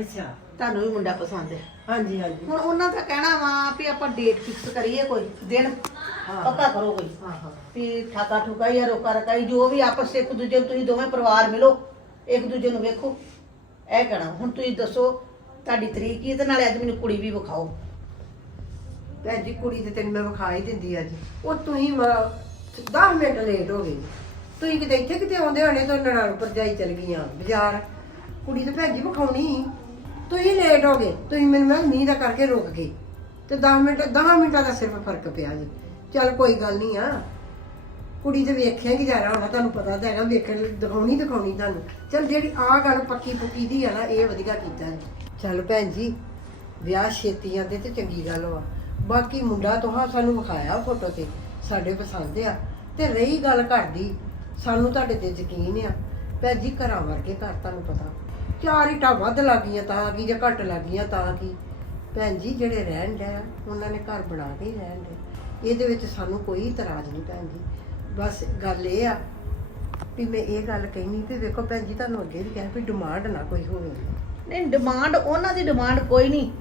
ਅੱਛਾ। ਤੁਹਾਨੂੰ ਵੀ ਮੁੰਡਾ ਪਸੰਦ ਹੈ। ਹਾਂਜੀ ਹਾਂਜੀ। ਹੁਣ ਉਹਨਾਂ ਦਾ ਕਹਿਣਾ ਵਾ ਵੀ ਆਪਾਂ ਡੇਟ ਫਿਕਸ ਕਰੀਏ ਕੋਈ ਦਿਨ। ਹਾਂ। ਪੱਕਾ ਕਰੋ ਕੋਈ। ਹਾਂ ਹਾਂ। ਵੀ ਠਾਕਾ ਠੁਕਾ ਜਾਂ ਰੋਕਾ ਰਕਾਈ ਜੋ ਵੀ ਆਪਸ ਵਿੱਚ ਇੱਕ ਦੂਜੇ ਨੂੰ ਤੁਸੀਂ ਦੋਵੇਂ ਪਰਿਵਾਰ ਮਿਲੋ ਇੱਕ ਦੂਜੇ ਨੂੰ ਵੇਖੋ। ਇਹ ਕਹਿਣਾ। ਹੁਣ ਤੁਸੀਂ ਦੱਸੋ ਤੁਹਾਡੀ ਤਰੀਕ ਕੀ ਹੈ ਤੇ ਨਾਲੇ ਅੱਜ ਮੈਨੂੰ ਕੁੜੀ ਵੀ ਵਿਖਾਓ। ਭੈਣ ਜੀ ਕੁੜੀ ਤੇ ਤੈਨੂੰ ਮੈਂ ਵਿਖਾ ਹੀ ਦਿੰਦੀ ਅੱਜ। ਉਹ ਤੁਸੀਂ 10 ਮਿੰਟ ਲੇਟ ਹੋ ਗਏ। ਤੁਸੀਂ ਕਿਤੇ ਇੱਥੇ ਕਿਤੇ ਆਉਂਦੇ ਹੋਣੇ, ਤਾਂ ਨਨਾਣ ਭਰਜਾਈ ਚਲ ਗਈਆਂ, ਬਾਜ਼ਾਰ। ਕੁੜੀ ਤਾਂ ਭੈਣ ਜੀ ਵਿਖਾਉਣੀ ਤੁਸੀਂ ਲੇਟ ਹੋ ਗਏ, ਤੁਸੀਂ ਮੈਨੂੰ ਮੈਂ ਮੀਂਹ ਦਾ ਕਰਕੇ ਰੁਕ ਗਏ। ਤੇ 10 ਮਿੰਟ 10 ਮਿੰਟਾਂ ਦਾ ਸਿਰਫ ਫ਼ਰਕ ਪਿਆ ਜੀ। ਚੱਲ ਕੋਈ ਗੱਲ ਨਹੀਂ ਆ। ਕੁੜੀ ਤੇ ਵੇਖਿਆ ਕਿ ਜਾਣਾ ਹੋਣਾ, ਤੁਹਾਨੂੰ ਪਤਾ ਤਾਂ ਹੈਗਾ, ਵੇਖਣ ਦਿਖਾਉਣੀ ਦਿਖਾਉਣੀ ਤੁਹਾਨੂੰ। ਚੱਲ ਜਿਹੜੀ ਆ ਗੱਲ ਪੱਕੀ ਪੁੱਕੀ ਦੀ ਆ ਨਾ, ਇਹ ਵਧੀਆ ਕੀਤਾ ਚੱਲ ਭੈਣ ਜੀ, ਵਿਆਹ ਛੇਤੀ ਆਂਦੇ ਤੇ ਚੰਗੀ ਗੱਲ ਵਾ। ਬਾਕੀ ਮੁੰਡਾ ਤੁਹਾਂ ਸਾਨੂੰ ਵਿਖਾਇਆ ਫੋਟੋ ਤੇ, ਸਾਡੇ ਪਸੰਦ ਆ। ਤੇ ਰਹੀ ਗੱਲ ਘਰ ਦੀ ਸਾਨੂੰ ਤੁਹਾਡੇ ਤੇ ਯਕੀਨ ਆ। ਭੈਣ ਜੀ, ਘਰਾਂ ਵਰਗੇ ਘਰ ਤੁਹਾਨੂੰ ਪਤਾ। ਚਾਰ ਇਟਾਂ ਵੱਧ ਲੱਗੀਆਂ ਤਾਂ ਕੀ ਜਾਂ ਘੱਟ ਲੱਗੀਆਂ ਤਾਂ ਕੀ? ਭੈਣ ਜੀ, ਜਿਹੜੇ ਰਹਿਣ ਡਿਆ ਉਹਨਾਂ ਨੇ ਘਰ ਬਣਾ ਕੇ ਹੀ ਰਹਿਣ ਦੇ ਇਹਦੇ ਵਿੱਚ ਸਾਨੂੰ ਕੋਈ ਇਤਰਾਜ਼ ਨਹੀਂ ਭੈਣ ਜੀ। ਬਸ ਗੱਲ ਇਹ ਆ ਵੀ ਮੈਂ ਇਹ ਗੱਲ ਕਹਿਣੀ ਵੀ ਦੇਖੋ ਭੈਣ ਜੀ, ਤੁਹਾਨੂੰ ਅੱਗੇ ਵੀ ਕਿਹਾ ਵੀ ਡਿਮਾਂਡ ਨਾ ਕੋਈ ਹੋਵੇ। ਨਹੀਂ ਡਿਮਾਂਡ ਉਹਨਾਂ ਦੀ ਡਿਮਾਂਡ ਕੋਈ ਨਹੀਂ।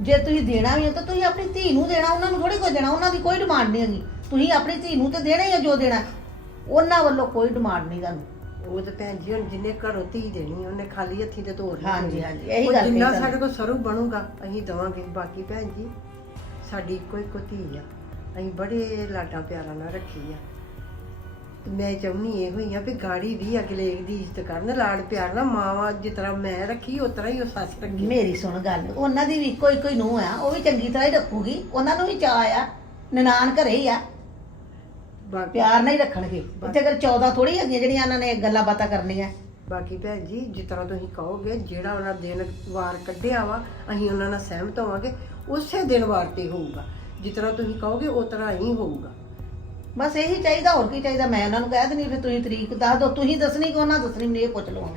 ਜੇ ਤੁਸੀਂ ਦੇਣਾ ਵੀ ਹੈ ਤਾਂ ਤੁਸੀਂ ਆਪਣੀ ਧੀ ਨੂੰ ਦੇਣਾ, ਉਹਨਾਂ ਨੂੰ ਥੋੜੀ ਕੋਈ ਦੇਣਾ, ਉਹਨਾਂ ਦੀ ਕੋਈ ਡਿਮਾਂਡ ਨਹੀਂ ਹੈਗੀ। ਤੁਸੀਂ ਆਪਣੀ ਧੀ ਨੂੰ ਤੇ ਦੇਣਾ ਹੀ ਹੈ ਜੋ ਦੇਣਾ। ਉਹਨਾਂ ਵੱਲੋਂ ਕੋਈ ਡਿਮਾਂਡ ਨਹੀਂ ਤੁਹਾਨੂੰ। ਉਹ ਤਾਂ ਭੈਣ ਜੀ ਹੁਣ ਜਿੰਨੇ ਘਰੋਂ ਧੀ ਦੇਣੀ ਉਹਨੇ ਖਾਲੀ ਹੱਥੀ ਤੇ ਤੋਰ ਨਹੀਂ ਹਾਂਜੀ। ਹਾਂਜੀ, ਇਹੀ ਉਹ ਗੱਲ ਕਹੀ ਜਿੰਨਾ ਤੁਹਾਨੂੰ। ਸਾਡੇ ਕੋਲ ਸਰੂ ਬਣੂਗਾ ਅਸੀਂ ਦਵਾਂਗੇ। ਬਾਕੀ ਭੈਣ ਜੀ ਸਾਡੀ ਇੱਕੋ ਇੱਕੋ ਧੀ ਆ। ਅਸੀਂ ਬੜੇ ਲਾਡਾਂ ਪਿਆਰਾਂ ਨਾਲ ਰੱਖੀ ਆ। ਤੇ ਮੈਂ ਚਾਹੁੰਨੀ ਇਹ ਹੋਈ ਆ ਵੀ ਗਾੜੀ ਵੀ ਅਗਲੇ ਦੀ ਇੱਜ਼ਤ ਕਰਨ ਲਾਡ ਪਿਆਰ ਨਾਲ ਮਾਵਾ ਜਿਸ ਤਰ੍ਹਾਂ ਮੈਂ ਰੱਖੀ ਉਸ ਤਰ੍ਹਾਂ ਹੀ ਉਹ ਸੱਸ ਰੱਖੀ। ਮੇਰੀ ਸੁਣ ਗੱਲ ਉਹਨਾਂ ਦੀ ਵੀ ਇੱਕੋ ਇੱਕੋ ਹੀ ਨੂੰਹ ਆ ਉਹ ਵੀ ਚੰਗੀ ਤਰ੍ਹਾਂ ਹੀ ਰੱਖੂਗੀ। ਉਹਨਾਂ ਨੂੰ ਵੀ ਚਾਅ ਆ ਨਨਾਣ ਘਰੇ ਹੀ ਆ। ਬਾਕੀ ਪਿਆਰ ਨਾਲ ਹੀ ਰੱਖਣਗੇ। ਉੱਥੇ ਅਗਰ 14 ਥੋੜੀ ਹੈਗੀਆਂ ਜਿਹੜੀਆਂ ਉਹਨਾਂ ਨੇ ਗੱਲਾਂ ਬਾਤਾਂ ਕਰਨੀਆਂ। ਬਾਕੀ ਭੈਣ ਜੀ ਜਿਸ ਤਰ੍ਹਾਂ ਤੁਸੀਂ ਕਹੋਗੇ ਜਿਹੜਾ ਉਹਨਾਂ ਦਿਨ ਵਾਰ ਕੱਢਿਆ ਵਾ ਅਸੀਂ ਉਹਨਾਂ ਨਾਲ ਸਹਿਮਤ ਹੋਵਾਂਗੇ ਉਸੇ ਦਿਨ ਵਾਰ ਤੇ ਹੋਊਗਾ। ਜਿਸ ਤਰ੍ਹਾਂ ਤੁਸੀਂ ਕਹੋਗੇ ਉਸ ਤਰ੍ਹਾਂ ਹੀ ਹੋਊਗਾ। ਬਸ ਇਹੀ ਚਾਹੀਦਾ ਹੋਰ ਕੀ ਚਾਹੀਦਾ? ਮੈਂ ਉਹਨਾਂ ਨੂੰ ਕਹਿ ਦਿੰਦੀ ਵੀ ਤੁਸੀਂ ਤਰੀਕ ਦੱਸ ਦਿਓ। ਤੁਸੀਂ ਦੱਸਣੀ ਕਿ ਉਹਨਾਂ ਦੱਸਣੀ ਮੈਨੂੰ ਇਹ ਪੁੱਛ ਲਵਾਂ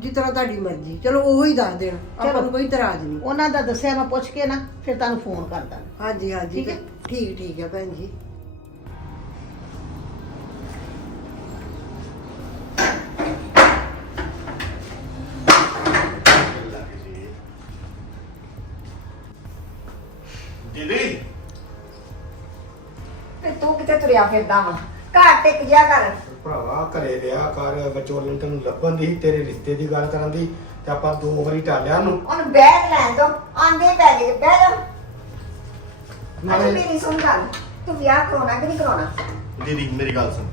ਜਿਸ ਤਰ੍ਹਾਂ ਤੁਹਾਡੀ ਮਰਜ਼ੀ। ਚਲੋ ਉਹੋ ਹੀ ਦੱਸ ਦੇਣ। ਆਪਾਂ। ਨੂੰ ਕੋਈ ਇਤਰਾਜ਼ ਨਹੀਂ। ਉਹਨਾਂ ਦਾ ਦੱਸਿਆ ਮੈਂ ਪੁੱਛ ਕੇ ਨਾ ਫਿਰ ਤੁਹਾਨੂੰ ਫੋਨ ਕਰਦਾ। ਹਾਂਜੀ ਹਾਂਜੀ। ਠੀਕ ਹੈ? ਠੀਕ ਠੀਕ ਹੈ ਭੈਣ ਜੀ। ਤੁਰਿਆ ਫਿਰਦਾ ਵਾ। ਘਰ ਟਿਕ ਜਾ ਕਰ ਭਰਾਵਾ ਘਰੇ ਲਿਆ ਕਰ ਵਿਚੋਲਨ ਤੈਨੂੰ ਲੱਭਣ ਦੀ ਤੇਰੇ ਰਿਸ਼ਤੇ ਦੀ ਗੱਲ ਕਰਨ ਦੀ ਤੇ ਆਪਾਂ ਦੋ ਵਾਰੀ ਟਾਲਿਆ ਨੂੰ ਉਹਨੂੰ ਬੈਗ ਲੈਣ ਦੋ ਆਂਦੇ ਪੈ ਗਏ ਬਹਿ ਜਾ। ਅੱਛਾ ਨਾਲੇ ਮੇਰੀ ਸੁਣ ਗੱਲ ਤੂੰ ਵਿਆਹ ਕਰਾਉਣਾ ਕਿ ਨਹੀਂ ਕਰਾਉਣਾ? ਦੀਦੀ ਮੇਰੀ ਗੱਲ ਸੁਣ।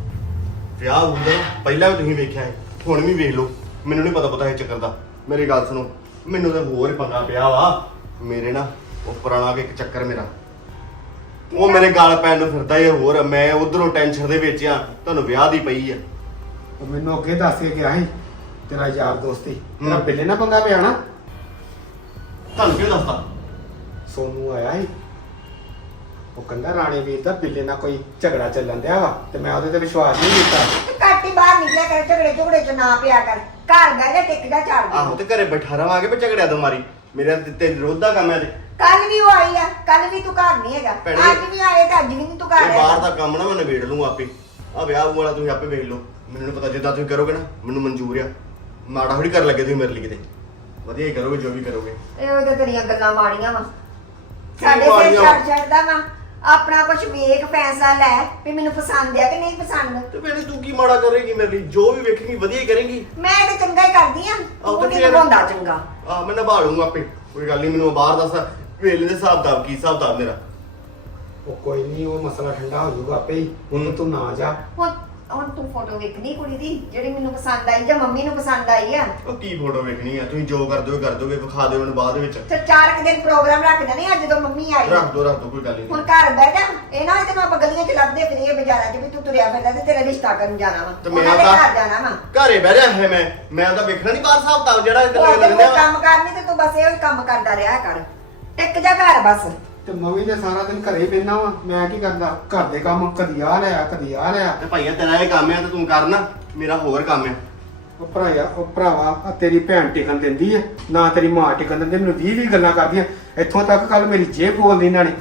ਵਿਆਹ ਹੁੰਦਾ ਪਹਿਲਾਂ ਵੀ ਤੁਸੀਂ ਵੇਖਿਆ ਹੈ ਹੁਣ ਵੀ ਵੇਖ ਲਓ। ਮੈਨੂੰ ਨਹੀਂ ਪਤਾ ਪਤਾ ਇਹ ਚੱਕਰ ਦਾ। ਮੇਰੀ ਗੱਲ ਸੁਣੋ ਮੈਨੂੰ ਤਾਂ ਹੋਰ ਹੀ ਪੰਗਾ ਪਿਆ ਵਾ। ਮੇਰੇ ਨਾ ਉਹ ਪੁਰਾਣਾ ਇੱਕ ਚੱਕਰ ਮੇਰਾ। ਉਹ ਮੇਰੇ ਗਾਲ ਪੈਣ ਨੂੰ ਫਿਰਦਾ ਏ ਹੋਰ ਮੈਂ ਉਧਰੋਂ ਟੈਨਸ਼ਨ ਦੇ ਵਿੱਚ ਆ ਤੁਹਾਨੂੰ ਵਿਆਹ ਦੀ ਪਈ ਆ। ਉਹ ਮੈਨੂੰ ਅੱਗੇ ਦੱਸ ਕੇ ਗਿਆ ਸੀ ਤੇਰਾ ਯਾਰ ਦੋਸਤੀ ਤੇਰਾ ਹੂੰ। ਬਿੱਲੇ ਨਾ ਪੰਗਾ ਪਿਆ ਨਾ। ਤੁਹਾਨੂੰ ਕਿਉਂ ਦੱਸਦਾ? ਸੋਨੂੰ ਆਇਆ ਸੀ। ਉਹ ਕਹਿੰਦਾ ਰਾਣੇ ਵੀਰ ਦਾ ਬਿੱਲੇ ਨਾਲ ਕੋਈ ਝਗੜਾ ਚੱਲਣ ਦਿਆ ਵਾ ਤੇ ਮੈਂ ਉਹਦੇ ਤੇ ਵਿਸ਼ਵਾਸ ਨਹੀਂ ਕੀਤਾ। ਤੇ ਘੱਟ ਹੀ ਬਾਹਰ ਨਿਕਲਿਆ ਕਰ ਝਗੜੇ ਝਗੜੇ ਚ ਨਾ ਪਿਆ ਕਰ। ਘਰ ਬਹਿ ਜਾ ਟਿਕ ਜਾ ਚਾਰ ਆਹੋ ਤੇ ਘਰੇ ਬੈਠਾ ਰਵਾਂਗੇ ਵੀ ਝਗੜਿਆ ਤੋਂ ਮਾਰੀ। ਮੇਰਾ ਤੇ ਤੇਰੇ ਵਿਰੋਧ ਦਾ ਕੰਮ ਹੈ ਤੇ ਕੱਲ ਵੀ ਉਹ ਆਈ ਆ ਕੱਲ ਵੀ ਤੂੰ ਘਰ ਨਹੀਂ ਹੈਗਾ। ਭੈਣੇ, ਅੱਜ ਵੀ ਆਏ ਤੇ ਅੱਜ ਵੀ ਨਹੀਂ ਤੂੰ ਘਰ ਇਹ ਬਾਹਰ ਹੈਗਾ ਦਾ ਕੰਮ ਨਾ ਮੈਂ ਨਿਬੇੜ ਲੂੰ ਆਪੇ। ਆ ਵਿਆਹ ਵਾਲਾ ਤੁਸੀਂ ਆਪੇ ਵੇਖ ਲਓ। ਮੈਨੂੰ ਨੀ ਪਤਾ ਜਿੱਦਾਂ ਤੁਸੀਂ ਕਰੋਗੇ ਨਾ ਮੈਨੂੰ ਮਨਜ਼ੂਰ ਆ। ਮਾੜਾ ਥੋੜੀ ਕਰਨ ਲੱਗੇ ਤੁਸੀਂ ਮੇਰੇ ਲਈ ਕਿਤੇ। ਵਧੀਆ ਹੀ ਕਰੋਗੇ ਜੋ ਵੀ ਕਰੋਗੇ। ਇਹ ਉਹਦੇ ਤੇਰੀਆਂ ਗੱਲਾਂ ਮਾੜੀਆਂ ਵਾ। ਸਾਡੇ ਤੇ ਮਾੜੀਆਂ? ਛੱਡ ਛੱਡਦਾ ਵਾ। ਆਪਣਾ ਕੁਝ ਵੇਖ ਫੈਸਲਾ ਲੈ ਵੀ ਮੈਨੂੰ ਪਸੰਦ ਆ ਕਿ ਨਹੀਂ ਪਸੰਦ। ਤੇ ਭੈਣੇ ਤੂੰ ਕੀ ਮਾੜਾ ਕਰੇਗੀ ਮੇਰੇ ਲਈ? ਜੋ ਵੀ ਵੇਖੇਗੀ ਵਧੀਆ ਹੀ ਕਰੇਗੀ। ਮੈਂ ਤੇ ਚੰਗਾ ਹੀ ਕਰਦੀ ਆ। ਤੂੰ ਤੇ ਨਹੀਂ ਫਿਰ- ਨਿਭਾਉਂਦਾ ਚੰਗਾ। ਆ ਮੈਂ ਨਿਭਾ ਲੂੰਗਾ ਆਪੇ। ਕੋਈ ਗੱਲ ਨਹੀਂ ਮੈਨੂੰ ਬਾਹਰ ਦੱਸ। ਵੇਲੇ ਦੇ ਹਿਸਾਬ ਦਾ ਕੀ ਹਿਸਾਬ ਦਾ ਮੇਰਾ? ਉਹ ਕੋਈ ਨਹੀਂ ਉਹ ਮਸਲਾ ਠੰਡਾ ਹੋ ਜਾਊਗਾ ਆਪੇ ਹੀ ਹੁਣ ਤੂੰ ਨਾ ਜਾ। ਹੁਣ ਹੁਣ ਤੂੰ ਫੋਟੋ ਵੇਖਣੀ ਕੁੜੀ ਦੀ ਜਿਹੜੀ ਮੈਨੂੰ ਪਸੰਦ ਆਈ ਜਾਂ ਮੰਮੀ ਨੂੰ ਪਸੰਦ ਆਈ ਆ। ਉਹ ਕੀ ਫੋਟੋ ਵੇਖਣੀ ਆ? ਤੁਸੀਂ ਜੋ ਕਰ ਦਿਓ ਕਰ ਦੋਗੇ ਵਿਖਾ ਦਿਓ ਮੈਨੂੰ ਬਾਅਦ ਵਿੱਚ। ਤੇ ਚਾਰ ਕੁ ਦਿਨ ਪ੍ਰੋਗਰਾਮ ਰੱਖ ਦੇਣੇ ਆ ਜਦੋਂ ਮੰਮੀ ਆਈ। ਰੱਖ ਦੋ ਰੱਖ ਦੋ ਕੋਈ ਗੱਲ ਹੁਣ ਨਹੀਂ ਘਰ ਬਹਿ ਜਾ ਇਹ ਨਾ ਹੋਏ ਤੇ ਮੈਂ ਆਪਾਂ ਗਲੀਆਂ ਚ ਲੱਭਦੇ ਫਿਰੀਏ ਬਾਜ਼ਾਰਾਂ 'ਚ ਵੀ ਤੂੰ ਤੁਰਿਆ ਫਿਰਦਾ ਤੇ ਤੇਰਾ ਰਿਸ਼ਤਾ ਕਰਨ ਜਾਣਾ ਵਾ। ਤੇ ਮੈਂ ਉਹਨਾਂ ਦੇ ਤਾਂ- ਘਰ ਜਾਣਾ ਵਾ। ਘਰੇ ਬਹਿ ਰਿਹਾ ਹੈ ਮੈਂ। ਮੈਂ ਤਾਂ ਵੇਖਣਾ ਨਹੀਂ ਬਾਹਰ ਹਿਸਾਬ ਦਾ ਜਿਹੜਾ ਉਹ ਇੱਧਰ ਤੇ ਲੱਗਦਾ ਕੋਈ ਕੰਮ ਕਰਨੀ ਤੇ ਤੂੰ ਬਸ ਇਹੋ ਹੀ ਕੰਮ ਕਰਦਾ ਰਿਹਾ ਕਰ। ਟਿਕ ਜਾ ਘਰ ਬਸ। ਤੇ ਮੰਮੀ ਨੇ ਸਾਰਾ ਦਿਨ ਘਰੇ ਹੀ ਵਾ। ਮੈਂ ਕੀ ਕਰਦਾ? ਘਰ ਦੇ ਕੰਮ ਕਦੀ ਆ ਲਿਆ ਕਦੀ ਆ ਲਿਆ। ਤੇ ਭਾਈਆ ਤੇਰਾ ਇਹ ਕੰਮ ਆ ਤੇ ਤੂੰ ਕਰਨਾ ਮੇਰਾ ਹੋਰ ਕੰਮ ਆ। ਉਹ ਭਰਾਇਆ ਉਹ ਭਰਾਵਾ ਆ ਤੇਰੀ ਭੈਣ ਟਿਕਣ ਦਿੰਦੀ ਐ ਨਾ ਤੇਰੀ ਮਾਂ ਟਿਕਣ ਦਿੰਦੀ ਮੈਨੂੰ 20 20 ਗੱਲਾਂ ਕਰਦੀਆਂ ਇੱਥੋਂ ਤੱਕ ਕੱਲ ਮੇਰੀ ਜੇਬ ਬੋਲਦੀ ਇਹਨਾਂ ਨੇ।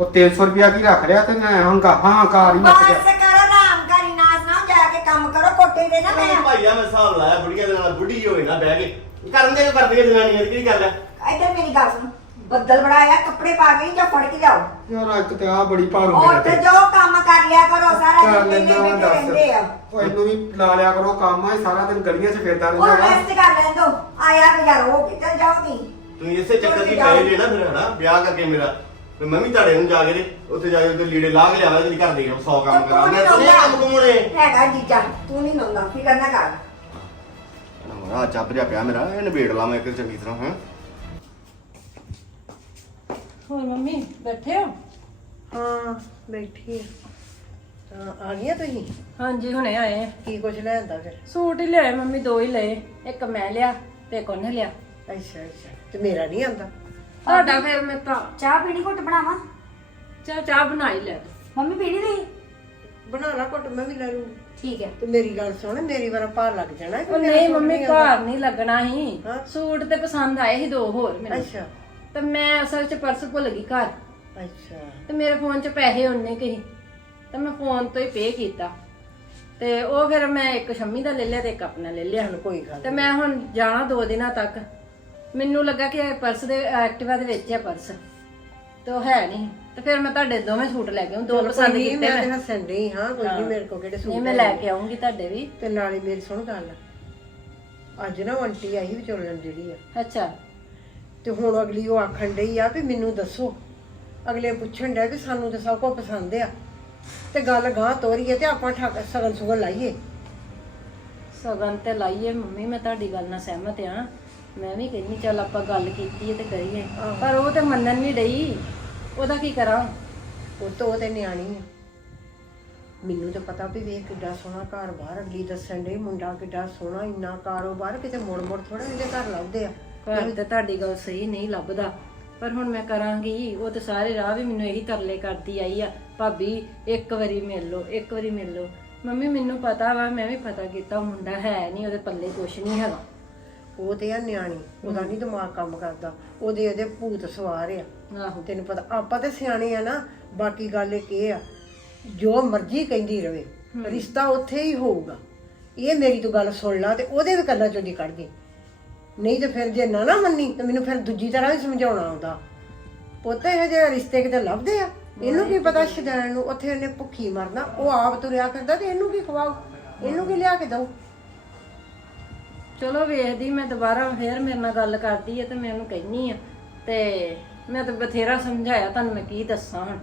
ਉਹ 300 ਰੁਪਿਆ ਕੀ ਰੱਖ ਲਿਆ ਤੇ ਮੈਂ ਹੰਗਾ ਹਾਂ ਕਾਰ ਹੀ ਮੱਚ ਬਸ ਗਿਆ ਕਰ ਆਰਾਮ ਕਰੀ ਨਾਸ ਨਾ ਜਾ ਕੇ ਕੰਮ ਕਰੋ ਕੋਟੇ ਦੇ ਨਾ ਮੈਂ ਭਾਈਆ ਮੈਂ ਹਿਸਾਬ ਲਾਇਆ ਬੁੜੀਆਂ ਦੇ ਨਾਲ ਬੁੱਢੀ ਹੋਏ ਨਾ ਬਹਿ ਕੇ। ਕਰਨ ਦੇ ਕਰਦੀਆਂ ਜਨਾਨੀਆਂ ਦੀ ਕੀ ਗੱਲ ਹੈ ਇੱਧਰ ਮੇਰੀ ਗੱਲ ਸੁਣ। ਬੱਦਲ ਬੜਾਇਆ ਕੱਪੜੇ ਪਾ ਕੇ ਜਾਂ ਫੜ ਕੇ ਜਾਓ ਯਾਰ ਇੱਕ ਤੇ ਆ ਬੜੀ ਭਾਰੂ ਉੱਠ ਮੇਰੇ ਤੇ ਜੋ ਕੰਮ ਕਰ ਲਿਆ ਕਰੋ ਸਾਰਾ ਕਰ ਦਿਨ ਲੈਂਦਾ ਵਿਹਲੇ ਵਾਂ ਬੈਠੇ ਰਹਿੰਦੇ ਆ। ਦੱਸ ਇਹਨੂੰ ਵੀ ਲਾ ਲਿਆ ਕਰੋ ਕੰਮ ਆ ਇਹ ਸਾਰਾ ਦਿਨ ਗਲੀਆਂ 'ਚ ਫਿਰਦਾ ਉਹ ਰਹਿੰਦਾ ਵਾ। ਰੈਸਟ ਕਰ ਲੈਣ ਦੋ। ਆਇਆ ਬਾਜ਼ਾਰ ਹੋ ਕੇ ਚੱਲ ਜਾਓ ਤੀ ਤੁਸੀਂ ਇਸੇ ਚੱਕਰ ਦੀ ਪੈ ਜੇ ਨਾ ਫਿਰ ਹਨਾ ਵਿਆਹ ਕਰਕੇ ਮੇਰਾ। ਤੇ ਮੈਂ ਵੀ ਤੁਹਾਡੇ ਨੂੰ ਜਾ ਕੇ ਤੇ ਉੱਥੇ ਜਾ ਕੇ ਉੱਥੇ ਲੀੜੇ ਲਾ ਕੇ ਲਿਆਵਾਂ ਜਿਹੜੀ ਘਰ ਦੇ 100 ਕੰਮ ਕਰਾਂ ਮੈਂ ਸੁਣੇ ਕੰਮ ਕੁਮਣੇ ਹੈਗਾ ਜੀਜਾ ਤੂੰ ਨਹੀਂ ਲਾਉਂਦਾ ਕੀ ਕਰਨਾ ਕਰ। ਆ ਚੱਬ ਜਿਹਾ ਪਿਆ ਮੇਰਾ ਇਹ ਨਿਬੇੜ ਲਾ ਮੈਂ ਇੱਕ ਚੰਗੀ ਤਰ੍ਹਾਂ ਹਾਂ। ਹੋਰ ਮੰਮੀ ਬੈਠੇ ਹੋ? ਹਾਂ ਬੈਠੀ ਆ। ਤਾਂ ਆ ਗਈਆਂ ਤੁਸੀਂ? ਹਾਂਜੀ ਹੁਣੇ ਆਏ ਆ। ਕੀ ਕੁਛ ਲੈਂਦਾ ਫਿਰ? ਸੂਟ ਹੀ ਲਿਆਏ ਮੰਮੀ ਦੋ ਹੀ ਲਏ। ਇੱਕ ਮੈਂ ਲਿਆ ਤੇ ਇੱਕ ਉਹਨੇ ਲਿਆ। ਅੱਛਾ ਅੱਛਾ। ਤੇ ਮੇਰਾ ਨਹੀਂ ਆਂਦਾ ਤੁਹਾਡਾ ਫਿਰ ਮੈਂ ਤਾਂ ਚਾਹ ਪੀਣੀ ਘੁੱਟ ਬਣਾਵਾਂ? ਚਾਹ ਚਾਹ ਬਣਾਈ ਲੈ। ਮੰਮੀ ਪੀਣੀ ਨਹੀਂ ਬਣਾ ਲਾ ਘੁੱਟ ਮੈਂ ਵੀ ਲੈ ਲੂੰਗੀ ਠੀਕ ਹੈ। ਤੇ ਮੇਰੀ ਗੱਲ ਸੁਣ ਮੇਰੀ ਵਾਰ ਭਾਰ ਲੱਗ ਜਾਣਾ ਉਹ ਨਹੀਂ ਮੰਮੀ ਘਰ ਨਹੀਂ ਲੱਗਣਾ ਹਾਂ। ਸੂਟ ਤੇ ਪਸੰਦ ਆਏ ਸੀ ਦੋ ਹੋਰ ਮੈਨੂੰ। ਅੱਛਾ। ਤੇ ਮੈਂ ਅਸਲ 'ਚ ਪਰਸ ਭੁੱਲ ਗਈ ਘਰ। ਅੱਛਾ। ਤੇ ਮੇਰੇ ਫੋਨ 'ਚ ਪੈਸੇ ਉਹਨੇ ਕਹੀ। ਤੇ ਮੈਂ ਫੋਨ ਤੋਂ ਹੀ ਪੇ ਕੀਤਾ। ਤੇ ਉਹ ਫਿਰ ਮੈਂ ਇੱਕ ਸ਼ੰਮੀ ਦਾ ਲੈ ਲਿਆ ਤੇ ਇੱਕ ਆਪਣਾ ਲੈ ਲਿਆ। ਹੁਣ ਕੋਈ ਗੱਲ ਤੇ ਮੈਂ ਹੁਣ ਜਾਣਾ ਦੋ ਦਿਨਾਂ ਤੱਕ। ਮੈਨੂੰ ਲੱਗਾ ਕਿ ਇਹ ਪਰਸ ਦੇ ਐਕਟਿਵਾ ਦੇ ਵਿੱਚ ਹੈ ਪਰਸ। ਤੇ ਉਹ ਹੈ ਨਹੀਂ। ਤੇ ਫਿਰ ਮੈਂ ਤੁਹਾਡੇ ਦੋਵੇਂ ਸੂਟ ਲੈ ਕੇ ਆਉਂ ਦੋ ਪਸੰਦ ਕੀਤੇ ਮੈਂ ਤੇ ਮੈਂ ਹੱਸਣ ਡਈ ਹਾਂ। ਕੋਈ ਨਹੀਂ ਮੇਰੇ ਕੋ ਕਿਹੜੇ ਸੂਟ ਨਹੀਂ ਮੈਂ ਲੈ ਕੇ ਆਉਂਗੀ ਤੁਹਾਡੇ ਵੀ। ਤੇ ਨਾਲੇ ਮੇਰੀ ਸੁਣ ਗੱਲ। ਅੱਜ ਨਾ ਉਹ ਆਂਟੀ ਆਈ ਵਿਚੋਲਣ ਜਿਹੜੀ ਆ। ਅੱਛਾ। ਤੇ ਹੁਣ ਅਗਲੀ ਉਹ ਆਖਣ ਡਈ ਆ ਵੀ ਮੈਨੂੰ ਦੱਸੋ। ਅਗਲੇ ਪੁੱਛਣ ਡਿਆ ਵੀ ਸਾਨੂੰ ਤਾਂ ਸਭ ਕੁਝ ਪਸੰਦ ਆ। ਤੇ ਗੱਲ ਗਾਂ ਤੋਰੀਏ ਤੇ ਆਪਾਂ ਠੱਗ ਸਗਨ ਸੁਗਨ ਲਾਈਏ। ਸਗਨ ਤੇ ਲਾਈਏ ਮੰਮੀ ਮੈਂ ਤੁਹਾਡੀ ਗੱਲ ਨਾਲ ਸਹਿਮਤ ਆ। ਮੈਂ ਵੀ ਕਹਿੰਦੀ ਚੱਲ ਆਪਾਂ ਗੱਲ ਕੀਤੀ ਹੈ ਤੇ ਕਰੀਏ। ਪਰ ਉਹ ਤੇ ਮੰਨਣ ਨਹੀਂ ਡਈ। ਉਹਦਾ ਕੀ ਕਰਾਂ? ਉਹ ਤੋਂ ਉਹ ਤੇ ਨਿਆਣੀ ਆ। ਮੈਨੂੰ ਤਾਂ ਪਤਾ ਵੀ ਵੇਖ ਕਿੱਡਾ ਸੋਹਣਾ ਘਰ ਬਾਹਰ ਅਗਲੀ ਦੱਸਣ ਡਈ ਮੁੰਡਾ ਕਿੱਡਾ ਸੋਹਣਾ ਇੰਨਾ ਕਾਰੋਬਾਰ ਕਿਤੇ ਮੁੜ ਮੁੜ ਥੋੜਾ ਇਹਦੇ ਘਰ ਲੱਭਦੇ ਆ। ਘਰ ਤੇ ਤੁਹਾਡੀ ਗੱਲ ਸਹੀ ਨਹੀਂ ਲੱਭਦਾ। ਪਰ ਹੁਣ ਮੈਂ ਕਰਾਂਗੀ ਉਹ ਤੇ ਸਾਰੇ ਰਾਹ ਵੀ ਮੈਨੂੰ ਇਹੀ ਤਰਲੇ ਕਰਦੀ ਆਈ ਆ। ਭਾਬੀ ਇੱਕ ਵਾਰੀ ਮਿਲ ਲਓ ਇੱਕ ਵਾਰੀ ਮਿਲ ਲਓ। ਮੰਮੀ ਮੈਨੂੰ ਪਤਾ ਵਾ ਮੈਂ ਵੀ ਪਤਾ ਕੀਤਾ ਉਹ ਮੁੰਡਾ ਹੈ ਨਹੀਂ ਉਹਦੇ ਪੱਲੇ ਕੁਛ ਨਹੀਂ ਹੈਗਾ। ਉਹ ਤੇ ਆ ਨਿਆਣੀ ਉਹਦਾ ਨਹੀਂ ਦਿਮਾਗ ਕੰਮ ਕਰਦਾ। ਉਹਦੇ ਉਹਦੇ ਭੂਤ ਸਵਾਰ ਆ। ਆਹੋ। ਤੈਨੂੰ ਪਤਾ ਆਪਾਂ ਤੇ ਸਿਆਣੇ ਆ ਨਾ ਬਾਕੀ ਗੱਲ ਇਹ ਆ ਜੋ ਮਰਜ਼ੀ ਕਹਿੰਦੀ ਰਵੇ ਰਿਸ਼ਤਾ ਉੱਥੇ ਹੀ ਹੋਊਗਾ। ਇਹ ਮੇਰੀ ਤੂੰ ਗੱਲ ਸੁਣ ਲਾ ਤੇ ਉਹਦੇ ਵੀ ਕੰਨਾਂ ਚੋਂ ਕੱਢ ਦੇ ਨਹੀਂ ਤੇ ਫਿਰ ਜੇ ਨਾ ਨਾ ਮੰਨੀ ਤੇ ਮੈਨੂੰ ਫਿਰ ਦੂਜੀ ਤਰ੍ਹਾਂ ਵੀ ਸਮਝਾਉਣਾ ਆਉਂਦਾ। ਪੁੱਤ ਇਹ ਜਿਹੇ ਰਿਸ਼ਤੇ ਕਿਤੇ ਲੱਭਦੇ ਆ? ਇਹਨੂੰ ਕੀ ਪਤਾ ਸ਼ਦੈਣ ਨੂੰ ਉੱਥੇ ਉਹਨੇ ਭੁੱਖੀ ਮਰਨਾ ਉਹ ਆਪ ਤੁਰਿਆ ਫਿਰਦਾ ਤੇ ਇਹਨੂੰ ਕੀ ਖਵਾਓ? ਇਹਨੂੰ ਕੀ ਲਿਆ ਕੇ ਦਊ? ਚਲੋ ਵੇਖਦੀ ਮੈਂ ਦੁਬਾਰਾ ਫੇਰ ਮੇਰੇ ਨਾਲ ਗੱਲ ਕਰਦੀ ਹੈ ਤੇ ਮੈਂ ਉਹਨੂੰ ਕਹਿਨੀ ਆ। ਤੇ ਮੈਂ ਤਾਂ ਬਥੇਰਾ ਸਮਝਾਇਆ ਤੁਹਾਨੂੰ ਮੈਂ ਕੀ ਦੱਸਾਂ ਹੁਣ।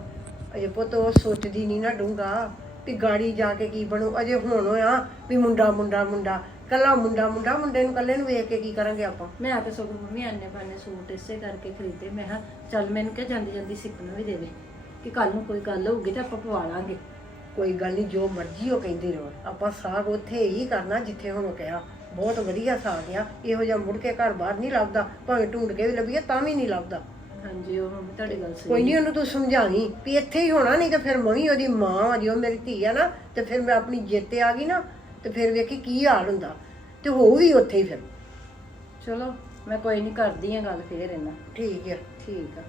ਅਜੇ ਪੁੱਤ ਉਹ ਸੋਚਦੀ ਨਹੀਂ ਨਾ ਡੂੰਗਾ ਵੀ ਗਾੜੀ ਜਾ ਕੇ ਕੀ ਬਣੂ? ਅਜੇ ਹੁਣ ਹੋਇਆ ਵੀ ਮੁੰਡਾ ਮੁੰਡਾ ਮੁੰਡਾ। ਕੱਲਾ ਮੁੰਡਾ ਮੁੰਡਾ ਮੁੰਡੇ ਨੂੰ ਕੱਲੇ ਨੂੰ ਵੇਖ ਕੇ ਕੀ ਕਰਾਂਗੇ ਆਪਾਂ? ਮੈਂ ਤੇ ਸਗੋਂ ਮੰਮੀ ਆਨੇ ਬਾਨੇ ਸੂਟ ਇਸੇ ਕਰਕੇ ਖਰੀਦੇ। ਮੈਂ ਕਿਹਾ ਚੱਲ ਮੈਨੂੰ ਕਿਹਾ ਜਾਂਦੀ ਜਾਂਦੀ ਸਿੱਖਣਾ ਵੀ ਦੇਵੇ ਕਿ ਕੱਲ ਨੂੰ ਕੋਈ ਗੱਲ ਹੋਊਗੀ ਤਾਂ ਆਪਾਂ ਪਵਾ ਲਾਂਗੇ। ਕੋਈ ਗੱਲ ਨਹੀਂ ਜੋ ਮਰਜ਼ੀ ਉਹ ਕਹਿੰਦੇ ਰਹੋ। ਆਪਾਂ ਸਾਗ ਉੱਥੇ ਹੀ ਕਰਨਾ ਜਿੱਥੇ ਹੁਣ ਉਹ ਕਿਹਾ ਬਹੁਤ ਵਧੀਆ ਸਾਗ ਆ ਇਹੋ ਜਿਹਾ ਮੁੜ ਕੇ ਘਰ ਬਾਹਰ ਨਹੀਂ ਲੱਭਦਾ ਭਾਵੇਂ ਢੂੰਡ ਕੇ ਵੀ ਲੱਭੀਏ ਤਾਂ ਵੀ ਨਹੀਂ ਲੱਭਦਾ। ਹਾਂਜੀ ਉਹ ਮੰਮੀ ਤੁਹਾਡੀ ਗੱਲ ਕੋਈ ਸਹੀ ਨਹੀਂ ਉਹਨੂੰ ਤੂੰ ਸਮਝਾਵੀਂ ਵੀ ਇੱਥੇ ਹੀ ਹੋਣਾ ਨਹੀਂ ਤੇ ਫਿਰ ਮੈਂ ਵੀ ਉਹਦੀ ਮਾਂ ਆ ਜਿਉ ਮੇਰੀ ਧੀ ਆ ਨਾ ਤੇ ਫਿਰ ਮੈਂ ਆਪਣੀ ਜਿੱਤ ਆ ਗਈ ਨਾ ਤੇ ਫਿਰ ਵੇਖੀ ਕੀ ਹਾਲ ਹੁੰਦਾ। ਤੇ ਹੋਊ ਵੀ ਉੱਥੇ ਹੀ ਫਿਰ। ਚਲੋ ਮੈਂ ਕੋਈ ਨਹੀਂ ਕਰਦੀ ਆ ਗੱਲ ਫੇਰ ਇਹਨਾਂ। ਠੀਕ ਆ। ਠੀਕ ਆ।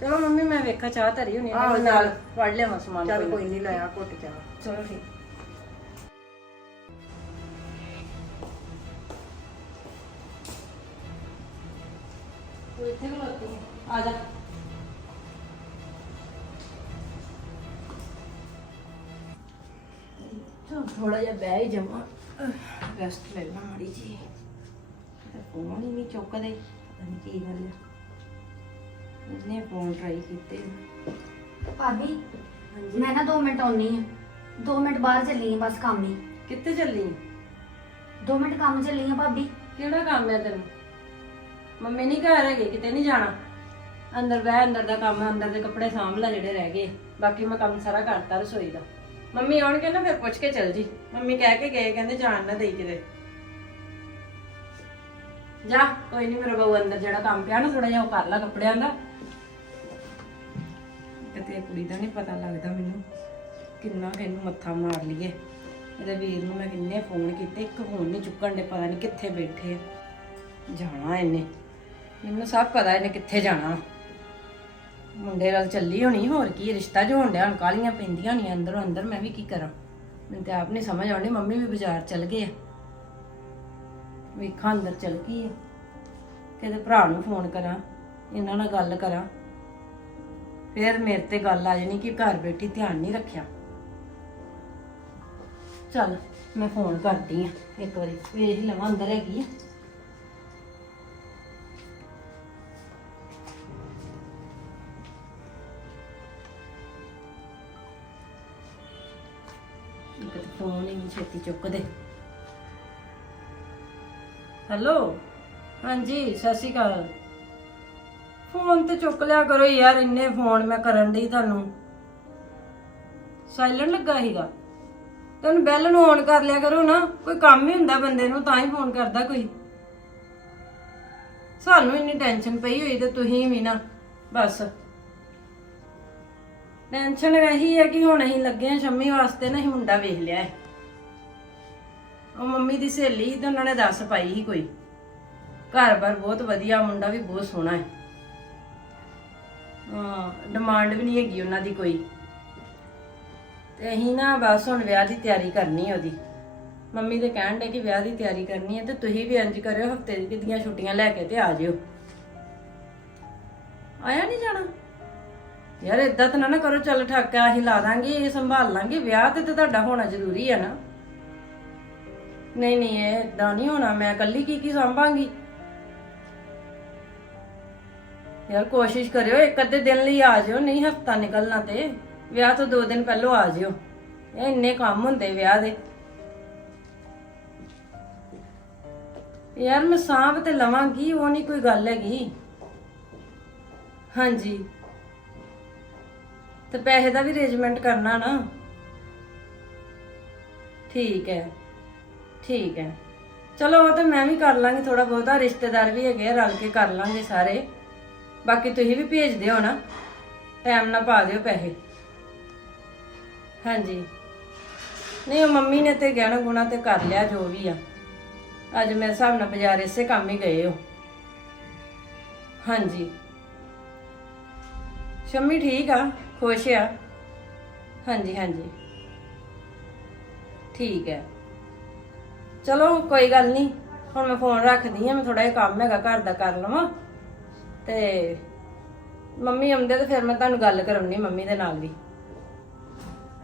ਚਲੋ ਮੰਮੀ ਮੈਂ ਵੇਖਾਂ ਚਾਹ ਧਰੀ ਹੋਣੀ ਆ ਆਹੋ, ਮੈਂ ਨਾਲ। ਫੜ ਲਿਆਵਾਂ ਸਮਾਨ ਚੱਲ ਕੋਈ ਨਹੀਂ ਲਾਇਆ ਘੁੱਟ ਚਾਹ। ਚਲੋ ਠੀਕ। ਤੂੰ ਇੱਥੇ ਖਲੋਤੀ ਹੈ। ਆ ਜਾ। ਥੋੜਾ ਜਿਹਾ ਬਹਿ ਹੀ ਜਾਵਾਂ। ਰੈਸਟ ਲੈ ਲਾਂ ਮਾੜੀ ਜੀ ਫੋਨ ਹੀ ਨਹੀਂ ਚੁੱਕਦੇ ਪਤਾ ਨਹੀਂ ਕੀ ਗੱਲ ਆ। ਇਹਨੇ ਫੋਨ ਟਰਾਈ ਕੀਤੇ। ਭਾਬੀ ਮੈਂ ਨਾ 2 ਮਿੰਟ ਆਉਣੀ ਆ 2 ਮਿੰਟ ਬਾਹਰ ਚੱਲੀ ਆ ਬਸ ਕੰਮ ਹੀ। ਕਿੱਥੇ ਚੱਲੀ 2 ਮਿੰਟ ਕੰਮ ਚੱਲੀ ਆ ਭਾਬੀ। ਕਿਹੜਾ ਕੰਮ ਹੈ ਤੈਨੂੰ? ਮੰਮੀ ਨਹੀਂ ਘਰ ਹੈਗੇ ਕਿਤੇ ਨਹੀਂ ਜਾਣਾ। ਅੰਦਰ ਬਹਿ ਅੰਦਰ ਦਾ ਕੰਮ ਹੈ, ਅੰਦਰ ਦੇ ਕੱਪੜੇ ਸਾਂਭ ਲੈ ਜਿਹੜੇ ਰਹਿ ਗਏ। ਬਾਕੀ ਮੈਂ ਕੰਮ ਸਾਰਾ ਕਰਤਾ ਰਸੋਈ ਦਾ। ਮੰਮੀ ਆਉਣਗੇ ਨਾ, ਫਿਰ ਪੁੱਛ ਕੇ ਚੱਲ ਜੀ। ਮੰਮੀ ਕਹਿ ਕੇ ਗਏ, ਕਹਿੰਦੇ ਜਾਣ ਨਾ ਦੇਈ ਕਿਤੇ। ਜਾ, ਕੋਈ ਨਹੀਂ ਮੇਰਾ ਬਹੂ ਅੰਦਰ ਜਿਹੜਾ ਕੰਮ ਪਿਆ ਨਾ ਥੋੜਾ ਜਿਹਾ ਉਹ ਕਰ ਲਾ ਕੱਪੜਿਆਂ ਦਾ। ਕਿਤੇ ਕੁੜੀ ਦਾ ਨਹੀਂ ਪਤਾ ਲੱਗਦਾ ਮੈਨੂੰ ਕਿੰਨਾ ਕਿ ਇਹਨੂੰ ਮੱਥਾ ਮਾਰ ਲਈਏ। ਇਹਦੇ ਵੀਰ ਨੂੰ ਮੈਂ ਕਿੰਨੇ ਫੋਨ ਕੀਤੇ, ਇੱਕ ਫੋਨ ਨਹੀਂ ਚੁੱਕਣ ਦੇ, ਪਤਾ ਨਹੀਂ ਕਿੱਥੇ ਬੈਠੇ ਆ। ਜਾਣਾ ਇਹਨੇ। ਮੈਨੂੰ ਸਭ ਪਤਾ ਇਹਨੇ ਕਿੱਥੇ ਜਾਣਾ। ਮੁੰਡੇ ਨਾਲ ਚੱਲੀ ਹੋਣੀ, ਹੋਰ ਕੀ, ਰਿਸ਼ਤਾ ਜੋ ਹੁੰਦਿਆ ਹੁਣ ਕਾਲੀਆਂ ਪੈਂਦੀਆਂ ਨਹੀਂ ਅੰਦਰੋਂ ਅੰਦਰ, ਮੈਂ ਵੀ ਕੀ ਕਰਾਂ? ਮੈਨੂੰ ਤੇ ਆਪ ਨਹੀਂ ਸਮਝ ਆਉਂਦੀ, ਮੰਮੀ ਵੀ ਬਾਜ਼ਾਰ ਚੱਲ ਗਏ ਆ। ਵੇਖਾਂ ਅੰਦਰ ਚੱਲ ਗਈ ਆ। ਕਿਤੇ ਭਰਾ ਨੂੰ ਫੋਨ ਕਰਾਂ, ਇਹਨਾਂ ਨਾਲ ਗੱਲ ਕਰਾਂ। ਫਿਰ ਮੇਰੇ ਤੇ ਗੱਲ ਆ ਜਾਣੀ ਕਿ ਘਰ ਬੈਠੀ ਧਿਆਨ ਨਹੀਂ ਰੱਖਿਆ। ਚੱਲ, ਮੈਂ ਫੋਨ ਕਰਦੀ ਆ, ਇੱਕ ਵਾਰੀ, ਵੇਖ ਲਵਾਂ ਅੰਦਰ ਹੈਗੀ ਆ। ਫੋਨ ਹੀ ਨੀ ਛੇਤੀ ਚੁੱਕਦੇ ਹੈਲੋ ਹਾਂਜੀ, ਸਤਿ ਸ਼੍ਰੀ ਅਕਾਲ। ਫੋਨ ਤੇ ਚੁੱਕ ਲਿਆ ਕਰੋ ਯਾਰ, ਇੰਨੇ ਫੋਨ ਮੈਂ ਕਰਨ ਦੀ ਤੁਹਾਨੂੰ। ਸਾਇਲੈਂਟ ਲੱਗਾ ਸੀਗਾ। ਤੁਹਾਨੂੰ ਬੈਲ ਨੂੰ ਔਨ ਕਰ ਲਿਆ ਕਰੋ ਨਾ, ਕੋਈ ਕੰਮ ਹੀ ਹੁੰਦਾ ਬੰਦੇ ਨੂੰ, ਤਾਂ ਹੀ ਫੋਨ ਕਰਦਾ ਕੋਈ। ਸਾਨੂੰ ਇੰਨੀ ਟੈਨਸ਼ਨ ਪਈ ਹੋਈ ਤੇ ਤੁਸੀਂ ਵੀ ਨਾ, ਬਸ। ਟੈਨਸ਼ਨ ਰਹੀ ਹੈ ਕਿ ਹੁਣ ਅਸੀਂ ਲੱਗੇ ਆ ਸ਼ੰਮੀ ਵਾਸਤੇ ਨਾ ਅਸੀਂ ਮੁੰਡਾ ਵੇਖ ਲਿਆ ਹੈ। ਉਹ ਮੰਮੀ ਦੀ ਸਹੇਲੀ ਤੇ ਉਹਨਾਂ ਨੇ ਦੱਸ ਪਾਈ ਸੀ ਕੋਈ। ਘਰ-ਬਾਰ ਬਹੁਤ ਵਧੀਆ, ਮੁੰਡਾ ਵੀ ਬਹੁਤ ਸੋਹਣਾ ਹੈ। ਹਾਂ ਡਿਮਾਂਡ ਵੀ ਨਹੀਂ ਹੈਗੀ ਉਹਨਾਂ ਦੀ ਕੋਈ। ਤੇ ਅਸੀਂ ਨਾ ਬਸ ਹੁਣ ਵਿਆਹ ਦੀ ਤਿਆਰੀ ਕਰਨੀ ਹੈ ਉਹਦੀ। ਮੰਮੀ ਦੇ ਕਹਿਣ ਡੇ ਕਿ ਵਿਆਹ ਦੀ ਤਿਆਰੀ ਕਰਨੀ ਹੈ ਤੇ ਤੁਸੀਂ ਵੀ ਇੰਜ ਕਰਿਓ, ਹਫ਼ਤੇ ਦੀਆਂ ਛੁੱਟੀਆਂ ਲੈ ਕੇ ਤੇ ਆ ਜਿਓ। ਆਇਆ ਨਹੀਂ ਜਾਣਾ? ਯਾਰ ਇਦਾਂ ਤਾਂ ਨਾ ਨਾ ਕਰੋ, ਚੱਲ ਠਾਕਾ, ਅਸੀਂ ਲਾ ਦਾਂਗੇ, ਇਹ ਸੰਭਾਲ ਲਾਂਗੇ, ਵਿਆਹ ਤੇ ਤਾਂ ਤੁਹਾਡਾ ਹੋਣਾ ਜ਼ਰੂਰੀ ਹੈ ਨਾ। ਨਹੀਂ ਨਹੀਂ, ਇਹ ਇਦਾਂ ਨਹੀਂ ਹੋਣਾ, ਮੈਂ ਇਕੱਲੀ ਕੀ ਕੀ ਸੰਭਾਂਗੀ? ਯਾਰ ਕੋਸ਼ਿਸ਼ ਕਰਿਓ, ਇੱਕ ਅੱਧੇ ਦਿਨ ਲਈ ਆ ਜਿਓ, ਨਹੀਂ ਹਫਤਾ ਨਿਕਲਣਾ ਤੇ, ਵਿਆਹ ਤੋਂ ਦੋ ਦਿਨ ਪਹਿਲਾਂ ਆ ਜਿਓ। ਇਹ ਇੰਨੇ ਕੰਮ ਹੁੰਦੇ ਵਿਆਹ ਦੇ। ਯਾਰ ਮੈਂ ਸਾਂਭ ਤੇ ਲਵਾਂਗੀ ਉਹ ਨਹੀਂ ਕੋਈ ਗੱਲ ਹੈਗੀ? ਹਾਂਜੀ। ਤੇ ਪੈਸੇ ਦਾ ਵੀ ਅਰੇਂਜਮੈਂਟ ਕਰਨਾ ਨਾ। ਠੀਕ ਹੈ ਠੀਕ ਹੈ। ਚਲੋ ਉਹ ਤਾਂ ਮੈਂ ਵੀ ਕਰ ਲਾਂਗੀ ਥੋੜਾ ਬਹੁਤਾ। ਰਿਸ਼ਤੇਦਾਰ ਵੀ ਹੈਗੇ ਆ, ਰਲ ਕੇ ਕਰ ਲਾਂਗੇ ਸਾਰੇ। ਬਾਕੀ ਤੁਸੀਂ ਵੀ ਭੇਜ ਦਿਓ ਨਾ। ਟਾਈਮ ਨਾਲ ਪਾ ਦਿਓ ਪੈਸੇ। ਹਾਂਜੀ। ਨਹੀਂ ਉਹ ਮੰਮੀ ਨੇ ਤੇ ਗਹਿਣਾ ਗੁਣਾ ਤੇ ਕਰ ਲਿਆ ਜੋ ਵੀ ਆ। ਅੱਜ ਮੇਰੇ ਹਿਸਾਬ ਨਾਲ ਬਾਜ਼ਾਰ ਇਸੇ ਕੰਮ ਹੀ ਗਏ ਹੋ ਹਾਂਜੀ। ਸ਼ੰਮੀ ਠੀਕ ਆ? ਖੁਸ਼ ਆ। ਹਾਂਜੀ ਹਾਂਜੀ। ਠੀਕ ਹੈ। ਚਲੋ, ਕੋਈ ਗੱਲ ਨਹੀਂ। ਹੁਣ ਮੈਂ ਫੋਨ ਰੱਖਦੀ ਆ ਮੈਂ ਥੋੜਾ ਜਿਹਾ ਕੰਮ ਹੈਗਾ, ਘਰ ਦਾ ਕਰ ਲਵਾਂ। ਤੇ ਮੰਮੀ ਆਉਂਦੇ ਤੇ ਫਿਰ ਮੈਂ ਤੁਹਾਨੂੰ ਗੱਲ ਕਰਾਉਣੀ ਮੰਮੀ ਦੇ ਨਾਲ ਵੀ।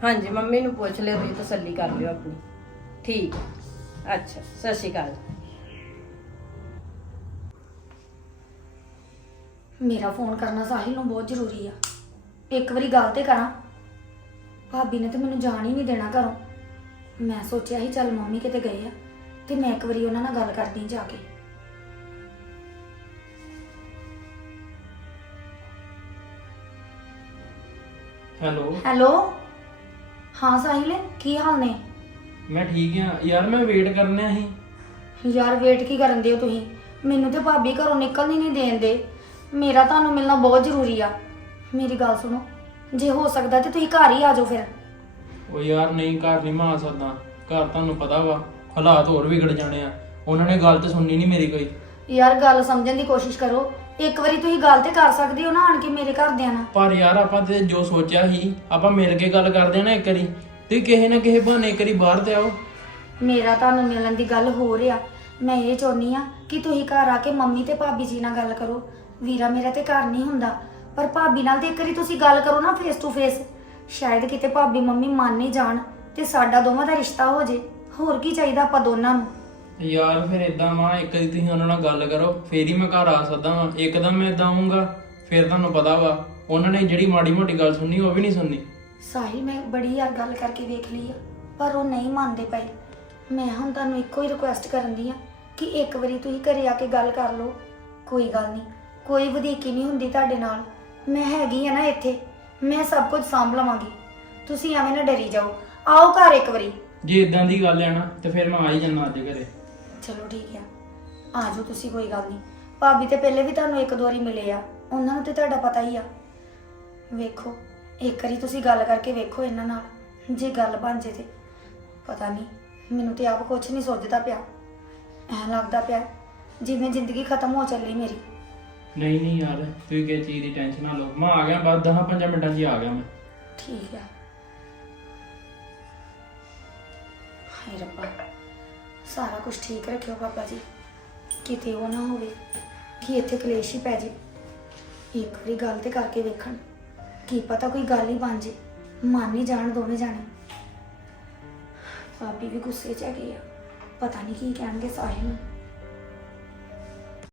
ਹਾਂਜੀ, ਮੰਮੀ ਨੂੰ ਪੁੱਛ ਲਿਓ, ਤੁਸੀਂ ਤਸੱਲੀ ਕਰ ਲਿਓ ਆਪਣੀ। ਠੀਕ ਅੱਛਾ, ਸਤਿ ਸ਼੍ਰੀ ਅਕਾਲ। ਮੇਰਾ ਫੋਨ ਕਰਨਾ ਸਾਹਿਲ ਨੂੰ ਬਹੁਤ ਜ਼ਰੂਰੀ ਆ। ਇੱਕ ਵਾਰੀ ਗੱਲ ਤੇ ਕਰਾਂ। ਭਾਬੀ ਨੇ ਤੇ ਮੈਨੂੰ ਜਾਣ ਹੀ ਨਹੀਂ ਦੇਣਾ ਘਰੋਂ। ਮੈਂ ਸੋਚਿਆ ਸੀ ਚੱਲ ਮੰਮੀ ਕਿਤੇ ਗਏ ਆ ਤੇ ਮੈਂ ਇੱਕ ਵਾਰੀ ਉਹਨਾਂ ਨਾਲ ਗੱਲ ਕਰਦੀ ਜਾ ਕੇ। ਹੈਲੋ। ਹੈਲੋ? ਹਾਂ ਸਾਹਿਲ ਕੀ ਹਾਲ ਨੇ? ਮੈਂ ਠੀਕ ਆ। ਯਾਰ ਮੈਂ ਵੇਟ ਕਰਨਿਆ ਸੀ। ਯਾਰ ਵੇਟ ਕੀ ਕਰਨ ਦੇ ਹੋ ਤੁਸੀਂ? ਮੈਨੂੰ ਤੇ ਭਾਬੀ ਘਰੋਂ ਨਿਕਲਣ ਹੀ ਨਹੀਂ ਦੇਂਦੇ ਮੇਰਾ ਤੁਹਾਨੂੰ ਮਿਲਣਾ ਬਹੁਤ ਜ਼ਰੂਰੀ ਆ। ਮੇਰੀ ਗੱਲ ਸੁਣੋ। ਜੇ ਹੋ ਸਕਦਾ ਤੇ ਤੁਸੀਂ ਘਰ ਹੀ ਆ ਜਾਓ ਫਿਰ। ਉਹ ਯਾਰ ਨਹੀਂ ਘਰ ਨਹੀਂ ਮਾਂ ਸਕਦਾ। ਘਰ ਤੁਹਾਨੂੰ ਪਤਾ ਵਾ ਹਾਲਾਤ ਹੋਰ ਵਿਗੜ ਜਾਣੇ ਆ। ਉਹਨਾਂ ਨੇ ਗੱਲ ਤੇ ਸੁਣਨੀ ਨਹੀਂ ਮੇਰੀ ਕੋਈ। ਯਾਰ ਗੱਲ ਸਮਝਣ ਦੀ ਕੋਸ਼ਿਸ਼ ਕਰੋ। ਇੱਕ ਵਾਰੀ ਤੁਸੀਂ ਗੱਲ ਤੇ ਕਰ ਸਕਦੇ ਹੋ ਨਾ ਆਣ ਕੇ ਮੇਰੇ ਘਰਦਿਆਂ ਨਾਲ। ਪਰ ਯਾਰ ਆਪਾਂ ਤੇ ਜੋ ਸੋਚਿਆ ਸੀ ਆਪਾਂ ਮਿਲ ਕੇ ਗੱਲ ਕਰਦੇ ਆ ਨਾ ਇੱਕ ਵਾਰੀ। ਤੁਸੀਂ ਕਿਸੇ ਨਾ ਕਿਸੇ ਬਹਾਨੇ ਇੱਕ ਵਾਰੀ ਬਾਹਰ ਤੇ ਆਓ। ਮੇਰਾ ਤੁਹਾਨੂੰ ਮਿਲਣ ਦੀ ਗੱਲ ਹੋ ਰਿਹਾ। ਮੈਂ ਇਹ ਚਾਹੁੰਦੀ ਆ ਕਿ ਤੁਸੀਂ ਘਰ ਆ ਕੇ ਮੰਮੀ ਤੇ ਭਾਬੀ ਜੀ ਨਾਲ ਗੱਲ ਕਰੋ। ਵੀਰਾ ਮੇਰਾ ਤੇ ਘਰ ਨਹੀਂ ਹੁੰਦਾ। ਪਰ ਭਾਬੀ ਨਾਲ ਤੇ ਇੱਕ ਵਾਰੀ ਤੁਸੀਂ ਗੱਲ ਕਰੋ ਨਾ ਫੇਸ ਟੂ ਫੇਸ ਸ਼ਾਇਦ ਕਿਤੇ ਭਾਬੀ ਮੰਮੀ ਮੰਨ ਨਹੀਂ ਜਾਣ ਤੇ ਸਾਡਾ ਦੋਵਾਂ ਦਾ ਰਿਸ਼ਤਾ ਹੋ ਜੇ। ਹੋਰ ਕੀ ਚਾਹੀਦਾ ਆਪਾਂ ਦੋਨਾਂ ਨੂੰ? ਯਾਰ ਫਿਰ ਇਦਾਂ ਵਾ ਇੱਕ ਵਾਰੀ ਤੁਸੀਂ ਉਹਨਾਂ ਨਾਲ ਗੱਲ ਕਰੋ ਫੇਰ ਹੀ ਮੈਂ ਘਰ ਆ ਸਕਦਾ ਵਾਂ। ਇੱਕਦਮ ਮੈਂ ਇਦਾਂ ਆਉਂਗਾ ਫਿਰ ਤੁਹਾਨੂੰ ਪਤਾ ਵਾ। ਉਹਨਾਂ ਨੇ ਜਿਹੜੀ ਮਾੜੀ ਮੋਟੀ ਗੱਲ ਸੁਣਨੀ ਉਹ ਵੀ ਨਹੀਂ ਸੁਣਨੀ। ਸਾਹਿਲ ਮੈਂ ਬੜੀ ਯਾਰ ਗੱਲ ਕਰਕੇ ਵੇਖ ਲਈ ਆ ਪਰ ਉਹ ਨਹੀਂ ਮੰਨਦੇ ਪਏ। ਮੈਂ ਹੁਣ ਤੁਹਾਨੂੰ ਇੱਕੋ ਹੀ ਰਿਕੁਐਸਟ ਕਰਨ ਦੀ ਆ ਕਿ ਇੱਕ ਵਾਰੀ ਤੁਸੀਂ ਘਰੇ ਆ ਕੇ ਗੱਲ ਕਰ ਲਓ। ਕੋਈ ਗੱਲ ਨਹੀਂ ਕੋਈ ਵਧੀਕੀ ਨਹੀਂ ਹੁੰਦੀ ਤੁਹਾਡੇ ਨਾਲ। ਮੈਂ ਹੈਗੀ ਆ ਨਾ ਇੱਥੇ ਮੈਂ ਸਭ ਕੁਝ ਸਾਂਭ ਲਵਾਂਗੀ। ਤੁਸੀਂ ਐਵੇਂ ਨਾ ਡਰੀ ਜਾਓ। ਆਓ ਘਰ ਇੱਕ ਵਾਰੀ। ਜੇ ਇਦਾਂ ਦੀ ਗੱਲ ਹੈ ਨਾ ਤੇ ਫਿਰ ਮੈਂ ਆ ਹੀ ਜੰਨਾ ਅੱਜ ਘਰੇ। ਚਲੋ ਠੀਕ ਆ। ਆ ਜਾਓ ਤੁਸੀਂ ਕੋਈ ਗੱਲ ਨਹੀਂ। ਭਾਬੀ ਤੇ ਪਹਿਲੇ ਵੀ ਤੁਹਾਨੂੰ ਇੱਕ ਦੋ ਵਾਰੀ ਮਿਲੇ ਆ। ਉਹਨਾਂ ਨੂੰ ਤੇ ਤੁਹਾਡਾ ਪਤਾ ਹੀ ਆ। ਵੇਖੋ ਇੱਕ ਵਾਰੀ ਤੁਸੀਂ ਗੱਲ ਕਰਕੇ ਵੇਖੋ ਇਹਨਾਂ ਨਾਲ ਜੇ ਗੱਲ ਬਣ ਜੇ ਤੇ। ਪਤਾ ਨਹੀਂ ਮੈਨੂੰ ਤੇ ਆਪ ਕੁਝ ਨਹੀਂ ਸੋਚਦਾ ਪਿਆ। ਐਂ ਲੱਗਦਾ ਪਿਆ ਜਿਵੇਂ ਜ਼ਿੰਦਗੀ ਖਤਮ ਹੋ ਚੱਲੀ ਮੇਰੀ। ਨਹੀਂ ਨਹੀਂ ਯਾਰ, ਤੁਸੀਂ ਕਿਸੇ ਚੀਜ਼ ਦੀ ਟੈਨਸ਼ਨ ਨਾ ਲਓ। ਮੈਂ ਆ ਗਿਆ, ਬਸ 10-5 ਮਿੰਟਾਂ 'ਚ ਹੀ ਆ ਗਿਆ ਮੈਂ। ਠੀਕ ਆ। ਹਾਏ ਰੱਬਾ, ਸਾਰਾ ਕੁਝ ਠੀਕ ਰੱਖਿਓ ਪਾਪਾ ਜੀ। ਕਿਤੇ ਉਹ ਨਾ ਹੋਵੇ ਕਿ ਇੱਥੇ ਕਲੇਸ਼ ਹੀ ਪੈ ਜੇ। ਇੱਕ ਵਾਰੀ ਗੱਲ ਤੇ ਕਰਕੇ ਵੇਖਣ, ਕੀ ਪਤਾ ਕੋਈ ਗੱਲ ਹੀ ਬਣ ਜੇ। ਮੰਨ ਹੀ ਜਾਣ ਦੋਵੇਂ ਜਾਣੇ। ਭਾਬੀ ਵੀ ਗੁੱਸੇ 'ਚ ਹੈਗੇ ਆ। ਪਤਾ ਨਹੀਂ ਕੀ ਕਹਿਣਗੇ ਸਾਹਿਲ ਨੂੰ।